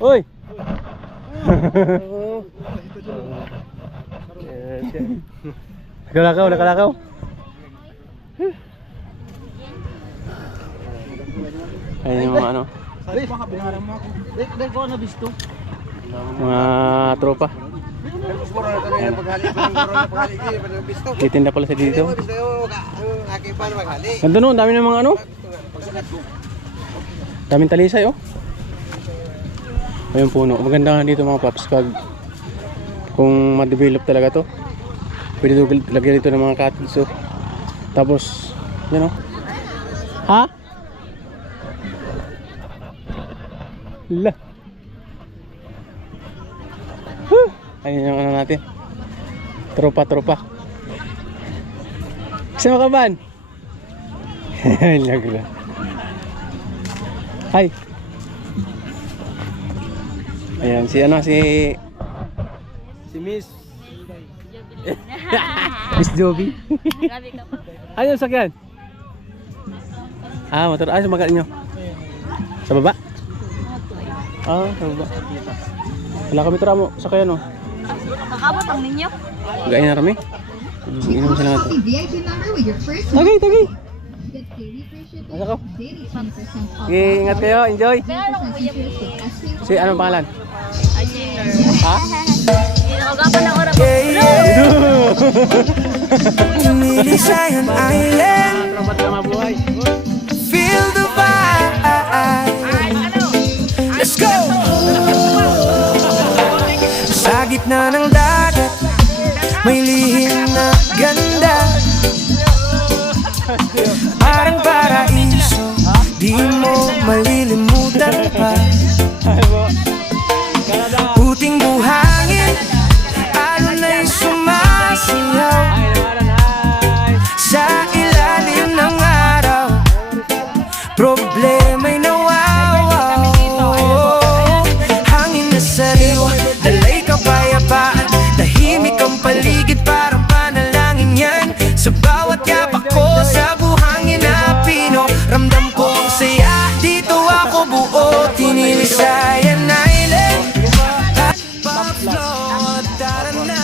Uy! Nakalakaw, nakalakaw. Ayun yung mga ano, Dek ko na bisto. mga tropa. Siguro na kami paghali, siguro na paghali ng bisto. Titinda pala sa dito. Bisto yung aking pa paghali. Ganda no, dami ng mga ano. Daming talisay oh. Ayun puno. Maganda nga dito mga paps pag kung ma-develop talaga to. Pwede ito lagyan dito ng mga cottage oh. Tapos, yun oh. Ha? La. Ayun yung ano natin. Tropa. Kasama ka ban? Lagla. Hi. Ayan, si ano, si Miss Miss Joby. Ayun, sakyan. Ah, motor. Ay, sumagat nyo. Sa baba? Ah, sa baba. Wala kami tara mo, sakyan oh. Kakabot ang ninyo. Gain na kami. Inom sila nga to. VIP number with your first Tagay. get daily free shipping, Masa ko? daily 20% off. Okay, ingat kayo, enjoy. 10% interest with SP Si anong pangalan? Ha? Nakagapan ng oras. Nilisayan Island, Tropa tayo mabuhay. feel the vibe. Let's go! Sa gitna ng dagat, may lihim na ganda. Parang paraiso, di mo malilimutan pa. Puting buhangin, alon ay sumasayaw sa ilalim ng araw. Problema'y nawawaw. Hangin na sariwa, dalay kapayapaan. Tahimik ang paligid, parang panalangin yan. Sa bawat yapak ko sa buhangin na pino, ramdam ko ang saya, dito ako buo. Tinilisayan Island, Pablo, tara na.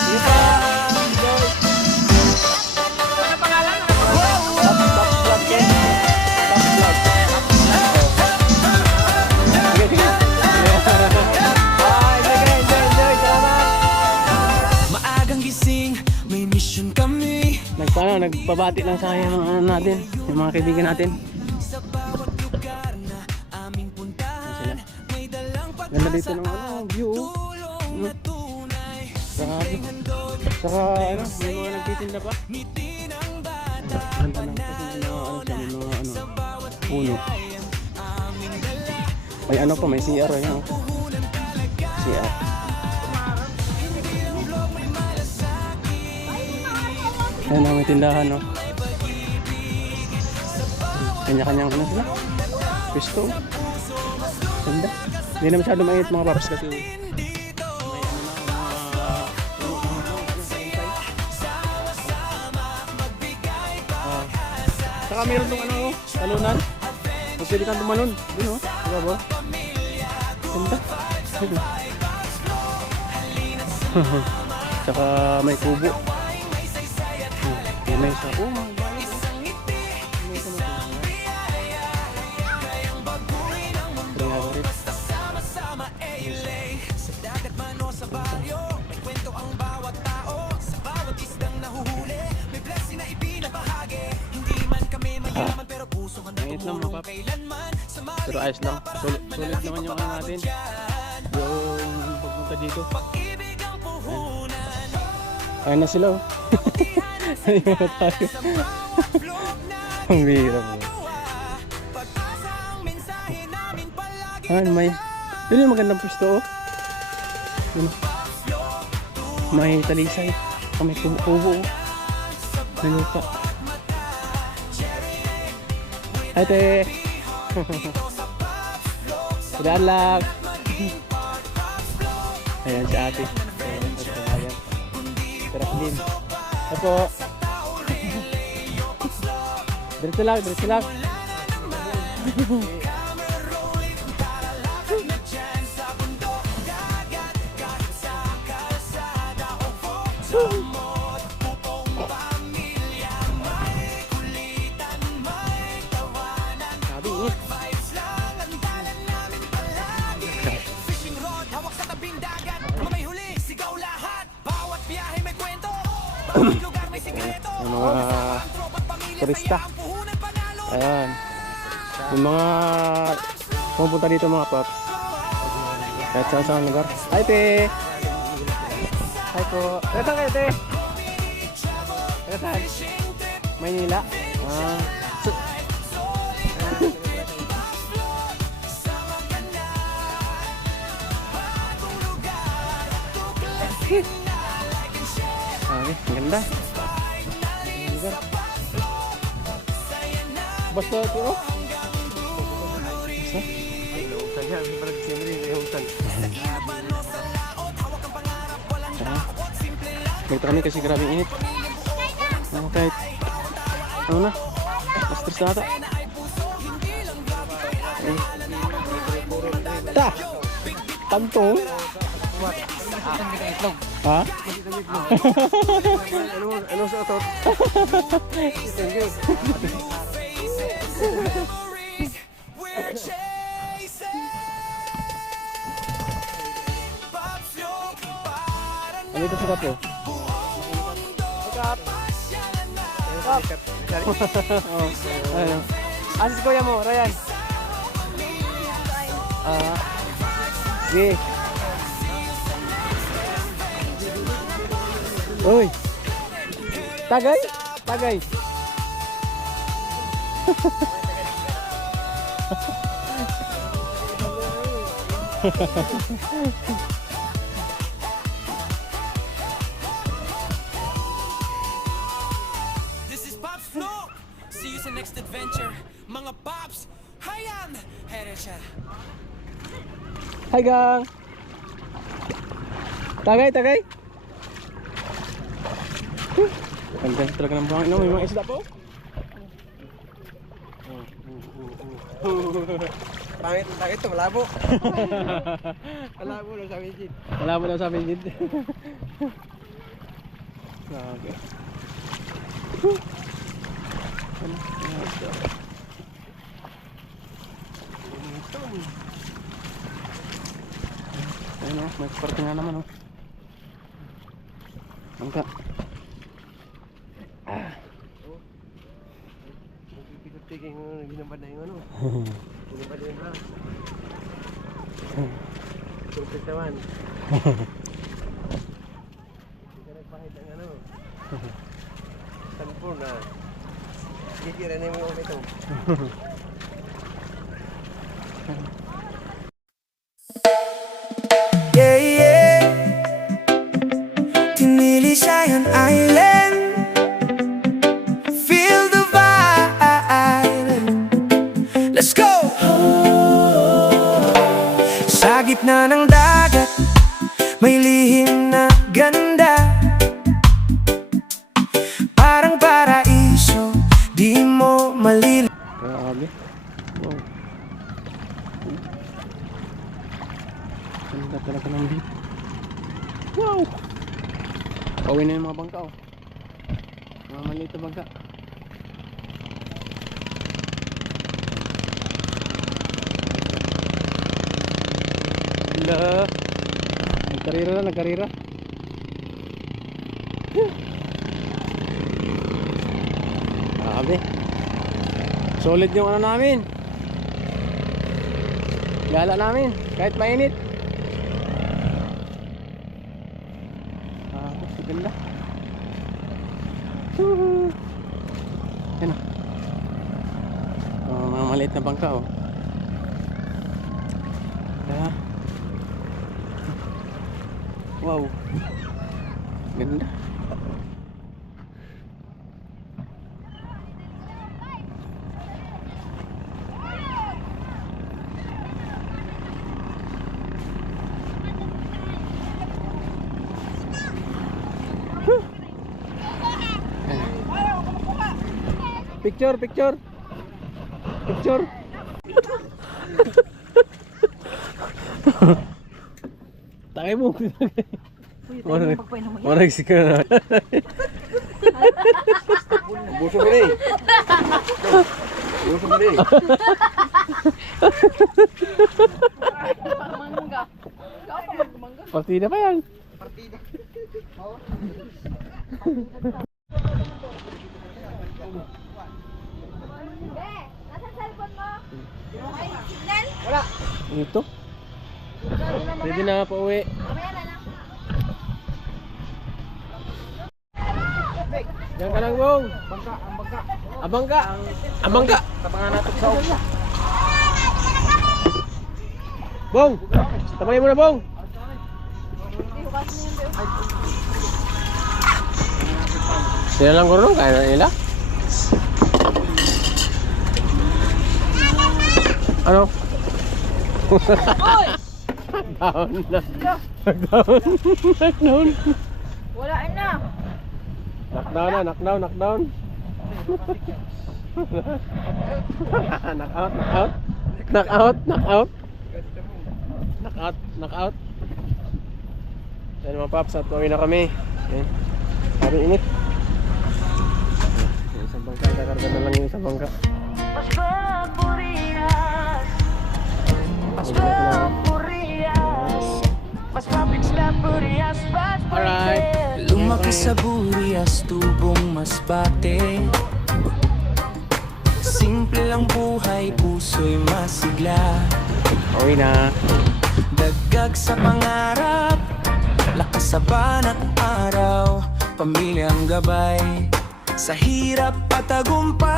Maagang gising, may mission kami. Nagpabati lang sa akin yung ano natin, yung mga kaibigan natin. Ganda dito ng view. Grabe. Saka ano, may mga nagtitinda pa. Ganda ng puno. May ano pa, may CR ayun. CR. Ayan na, may tindahan, no? Kanya-kanyang ano sila? Pisto. Ganda. Hindi na masyado mainit mga paps kasi may saka meron tong ano, talunan. Kung pwede kang tumalon. Yun, oh. Diba ba? Ganda. Saka may kubo. May isa. Oh my God. Sa dagat man o sa baryo, may kwento ang bawat tao. Sa bawat isdang nahuhuli, may blessing na ibinabahagi. Hindi man kami mayaman pero puso man Mainit lang, tumulong mga pap. kailanman. Sa Pero ayos lang. Sulit naman yung ano natin. Yung pagpunta dito. pag-ibig ang puhunan. Ayun na sila, oh. Ayun na tayo. Ang bihira mo. Pag-asa ang mensahe namin palagi. Ano may... Yun yung magandang pwesto, oh. Yun. May talisay. May kubo-kubo, oh. May lupa. Ay, te! Good luck! Ayan si ate. Ayan. Sarap din. Opo. Diretso lang, diretso lang. Sabi, Fishing rod, hawak sa tabing dagat. May huli, sigaw lahat. Bawat biyahe may kwento. Bawat lugar may sikreto. yung mga turista. Ayan. Yung mga pumunta dito mga paps. Kahit saan saan lugar. Hi, te! Hi po. Ito kayo, te! Ito saan? Maynila? Ah. Okay, ganda. Lugar. Basta ito, oh. Dito kami kasi grabing init. Ano kahit ano na? Stress na ata. Ta! Tantong? Ha? Ano sa otot? We're chasing. Pops yung parang Ano ito sa kapo? Ano? Asis kuya mo, Ryan. Sige. Uy. Tagay? Tagay. This is Pops Vlog. See you sa next adventure. Mga Pops, hayan! Herecha. Hi gang. Tagay, tagay. Ang ganda talaga ng buhangin. No, may mga isda po. Pangit ito, malabo. Malabo lang sa midget. Wala mo daw sa bingid. Okay. Ayun o, may parking nga naman o. Angka. Pikot-piking ginambad na yung ano. Ginambad na yung surprise naman. Hindi ka nagpahit ng ano. Cellphone na. Gigira na yung ulit ito. Yeah, yeah. Tinilisayan Island. Feel the vibe. Let's go! Sa gitna ng dagat, may lihim na ganda. Parang paraiso, di mo malilimutan. Grabe. Wow. Ganda talaga ng view. Wow! Pauwi na yung mga bangka oh. Mga maliit na bangka. Hala. Nagkarira na, nagkarira. Grabe. Solid yung ano namin. Gala namin, kahit mainit. Ganda. Yan o. Mga maliit na bangka o. Wow. Ganda. Picture, picture. Picture. Takay mo. Marag si ka na. Buso ko rin. Buso ko rin. Partida pa yan. Nasa cellphone mo? Ay, signal? Ito. Pwede na pa uwi. Mamaya na lang. Diyan ka lang, Bong. Abangka. Abangka. Tapangan natin sa ulo. Bong. Tabangin mo na, Bong. Sila lang gurong, kaya na nila. Ano? Oy! Down na. Knockdown. Knockdown. Wala na. Knockdown na, knockdown, knockdown. Knockout, knockout. Knockout, knockout. Knockout, knockout. Yan mga paps, at pauwi na kami. Yan. Sabi init. Yung isang bangka, kakarga na lang yung isang bangka. Alright. Lumaki sa Burias, tubong masbate. Simple lang buhay, puso'y masigla. Pauwi na. Dagdag sa pangarap, lakas sa banat araw. Pamilyang gabay, sa hirap at tagumpay.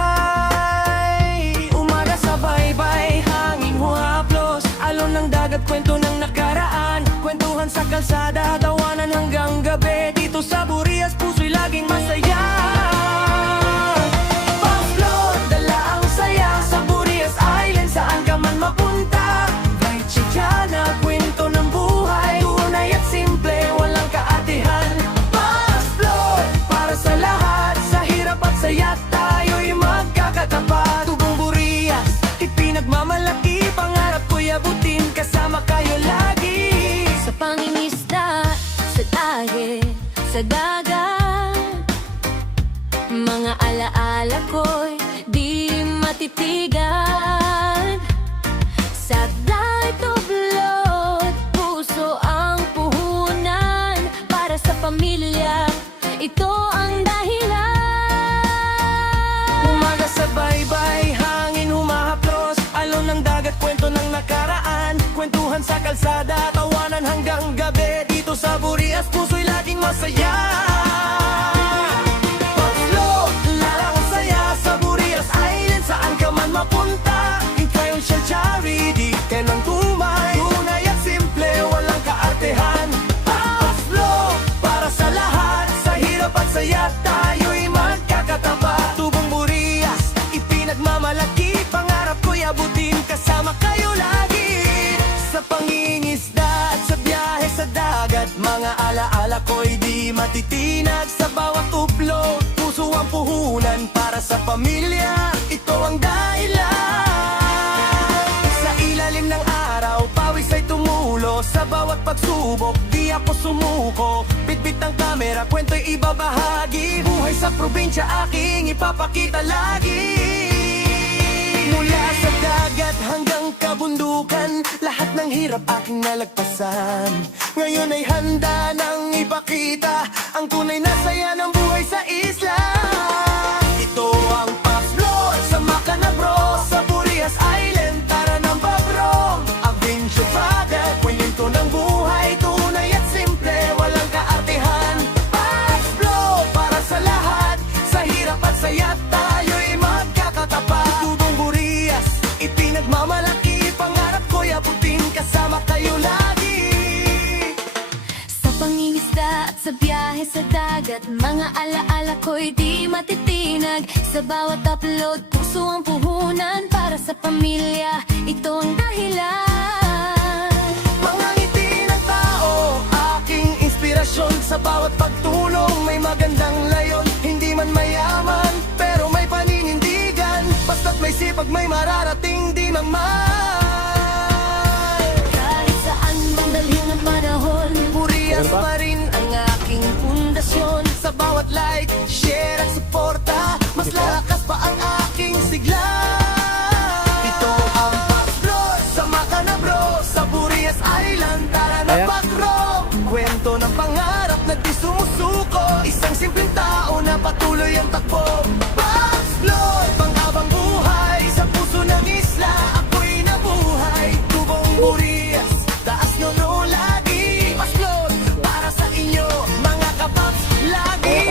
Umaga sa baybay, hangin huhaplos. Alon ng dagat, kwento ng nakaraan. Kwentuhan sa kalsada, tawanan hanggang gabi. Dito sa Burias, puso'y laging masaya. Pang-float, dala ang saya sa Burias Island. Saan ka man mapunta, kahit chikana, kwento ng buhay. Tunay at simple, walang kaatihan. Pang-float, para sa lahat, sa hirap at saya tayo'y magkakatapat. Tubong Burias, ipinagmamalaki. Pangarap ko'y abutin, kasama kayo lagi. Sa pangingisda, sa dagat, sa dagat. Mga alaala ko'y di matitigan. Sa light of blood, puso ang puhunan. Para sa pamilya, ito ang dahilan. Umaga sa baybay, hangin humahaplos. Alon ng dagat, kwento ng nakaraan. Kwentuhan sa kalsada, tawanan hanggang gabi dito sa Burias, puso'y laging masaya. Pag-float, lalang ang saya sa Burias Island, saan ka man mapunta. Ikaw yung charity, ka ng tumay, tunay at simple, walang kaartehan. Pag-float, para sa lahat, sa hirap at saya, tayo'y magkakataba. Tubong Burias, ipinagmamalaki, pangarap ko'y abutin, kasama kayo lagi. Sa pangingisda at sa biyahe sa dagat, mga alaala ko'y di matitinag. Sa bawat upload, puso ang puhunan, para sa pamilya, ito ang dahilan. Sa ilalim ng araw, pawis ay tumulo, sa bawat pagsubok, di ako sumuko. Bitbit ng kamera, kwento'y ibabahagi, buhay sa probinsya aking ipapakita lagi. Mula sa dagat hanggang kabundukan, lahat ng hirap aking nalagpasan. Ngayon ay handa nang ipakita ang tunay na saya ng buhay sa isla. Ito ang Pag-float, sama ka na bro, sa Burias Island, tara ng pag-roam. Adventure brother, kwento ng buhay, tunay at simple, walang kaartehan. Pag-float, para sa lahat, sa hirap at saya, tayo'y magkakatapat. Tubong Burias, ipinagmamalaki, pangarap ko'y abutin, kasama kayo lagi. Sa pangingisda at sa biyahe sa dagat, mga alaala ko'y di matitinag. Sa bawat upload, puso ang puhunan, para sa pamilya, ito ang dahilan. Mga ngiti ng tao, aking inspirasyon. Sa bawat pagtulong, may magandang layon. Hindi man mayaman, pero may paninindigan. Basta't may sipag, may mararating di magmahal. Kahit saan mang dalhin ang panahon, Burias pa rin ang aking pundasyon. Sa bawat like, share at suporta, mas lalakas pa ang aking sigla. Ito ang Pag-float, sama ka na bro, sa Burias Island, tara na pag-roam. Kwento ng pangarap na di sumusuko, isang simpleng tao na patuloy ang takbo. Pag-float, panghabang buhay, sa puso ng isla, ako'y nabuhay. Tubong Burias, taas nyo lagi. Pag-float, para sa inyo, mga kapaps, lagi.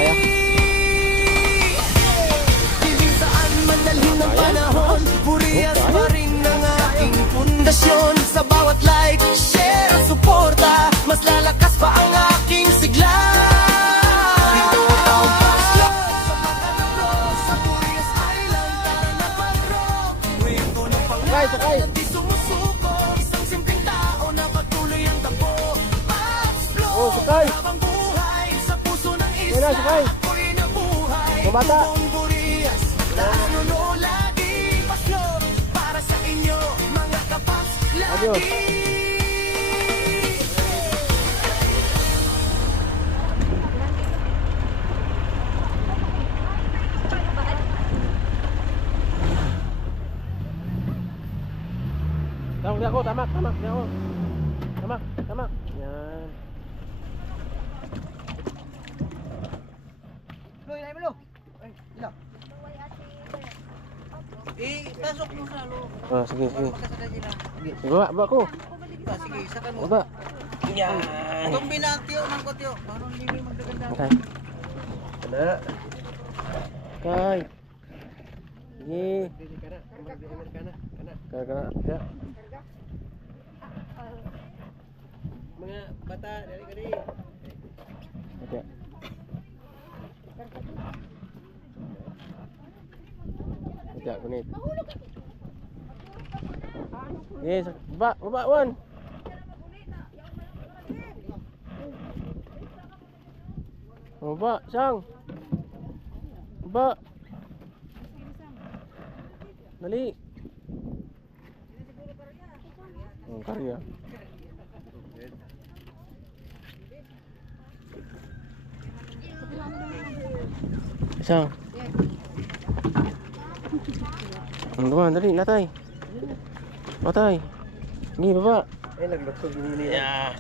Hindi saan man dalhin ng panahon, Burias pa rin ang aking pundasyon. Sa bawat like, share at suporta, mas lalakas pa ang aking sigla. Dito ang Pag-float, sama ka na bro, sa Burias Island, tara na pag-roam. Kwento ng pangarap na di sumusuko, isang simpleng tao na patuloy ang takbo. Pag-float, habang buhay, sa puso ng isla, ako'y nabuhay. Tubong Burias, nanuno lagi. Pag-float, para sa inyo, mga kapaps, lagi. Tama, ako, tama, di ako. Tama. Yan. Loy, ay mo lo. Ay, ilang. Pasok mo sa loob. Oh, sige. Pagkasada nila. Baba ko. Sige, isakan mo. Baba. Itong binatyo ng kotyo. Parang hindi mo magdaganda. Okay. Kada. Kay. Sige. Kana. Ya. Mga bata, dali. Okay. Tidak kunit. Yes, baba wan. Baba, sang. Baba. Dali. Oh, karya. Sang. Teman-teman, dali, latay. Latay. Ni, baba. Ay, naglutsog yung niya.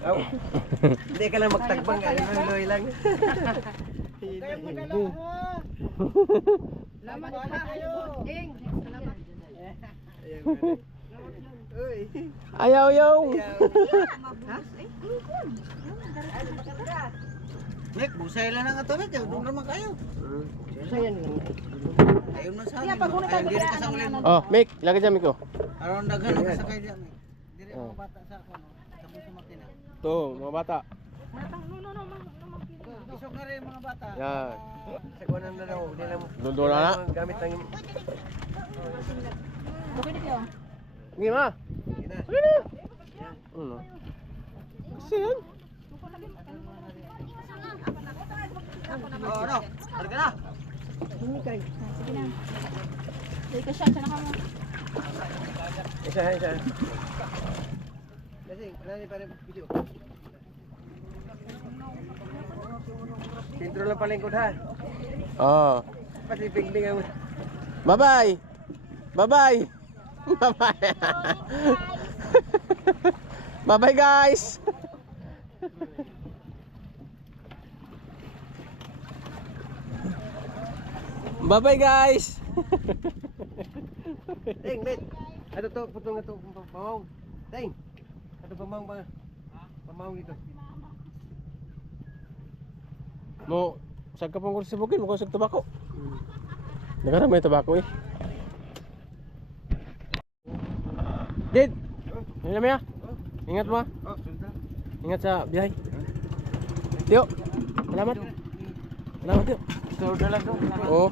Hindi ka lang magtagbang, kaya loy lang. Kaya mo na lang. Salamat na kayo. Salamat. Uy. Ayaw, yaw. Ha? Mek, busay lang ang atonet. Doon naman kayo. Busay yan. Ayun man sa akin. Ayun, dito ka sa ulit. Oh, Mick, lagay dyan, Mick, oh. Aron daghan ang kasakay diyan. Dire mga bata sa ako, no? Sabon sa makina. Ito, mga bata. Isok na rin mga bata. Yan. Sa kuwanan na daw. Hindi lang Dudura na. gamit ng... Hindi, ma. Sige na. Ano? Kasi yan. Oo, ano? Harga na. Isa. Kasi, wala ni pare video. Intro lang palingkod ha. Oh. Pati pingping ang... Bye-bye. Bye-bye. Bye-bye. Bye-bye, guys. Bye-bye, guys. Ding, mate. Ato to, putong ito, pamawang. Ding. Ato pamawang ba? Pamawang dito. Mo, saan ka pong kursi sa bukid? Mo kusog tabako. Nagara may tabako eh. Did! Ano naman ya? Ingat mo ha? Oh, sultan. Ingat sa biyahe. Tiyo! Salamat! Salamat, Tiyo! Sultan na lang to. Oo.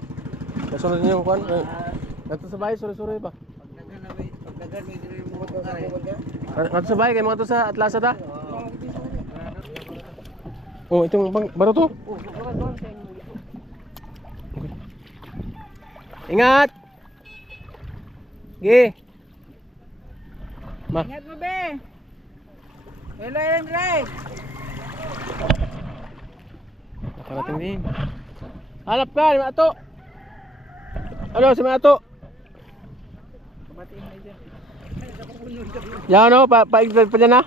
Kasunod niyo yung kuhan. Nato sa bahay, suri-suri pa. Pagdagan may dili mo ko kare. Nato sa bahay, kayo mga to sa Atlasa ta. Oh, itong baro to. Okay. Ingat! Gi! Ma. Ingat mo, be. Hello, Andre. Nakarating din. Halap ka, si Mato. Ano, si Mato? Yan o, paigdad pa dyan na.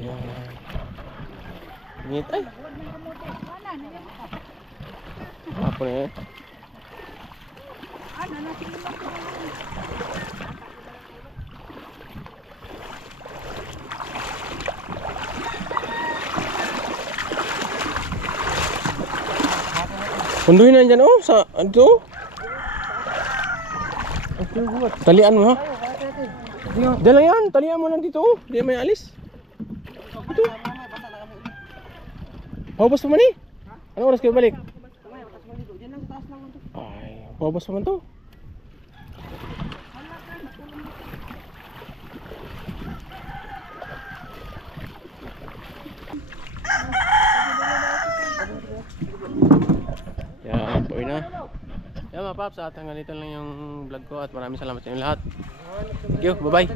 Yan. Init ay. Apa ni? Punduin na dyan oh, sa ito. Talian mo ha? Dala yan, talian mo lang dito oh. Hindi may alis. Ito. Paubos pa man eh. Anong oras kayo balik? Ay, paubos pa man to. Yan, tuloy na. Yan mga paps, at hanggang dito lang yung vlog ko at maraming salamat sa inyo lahat. Thank you, bye bye.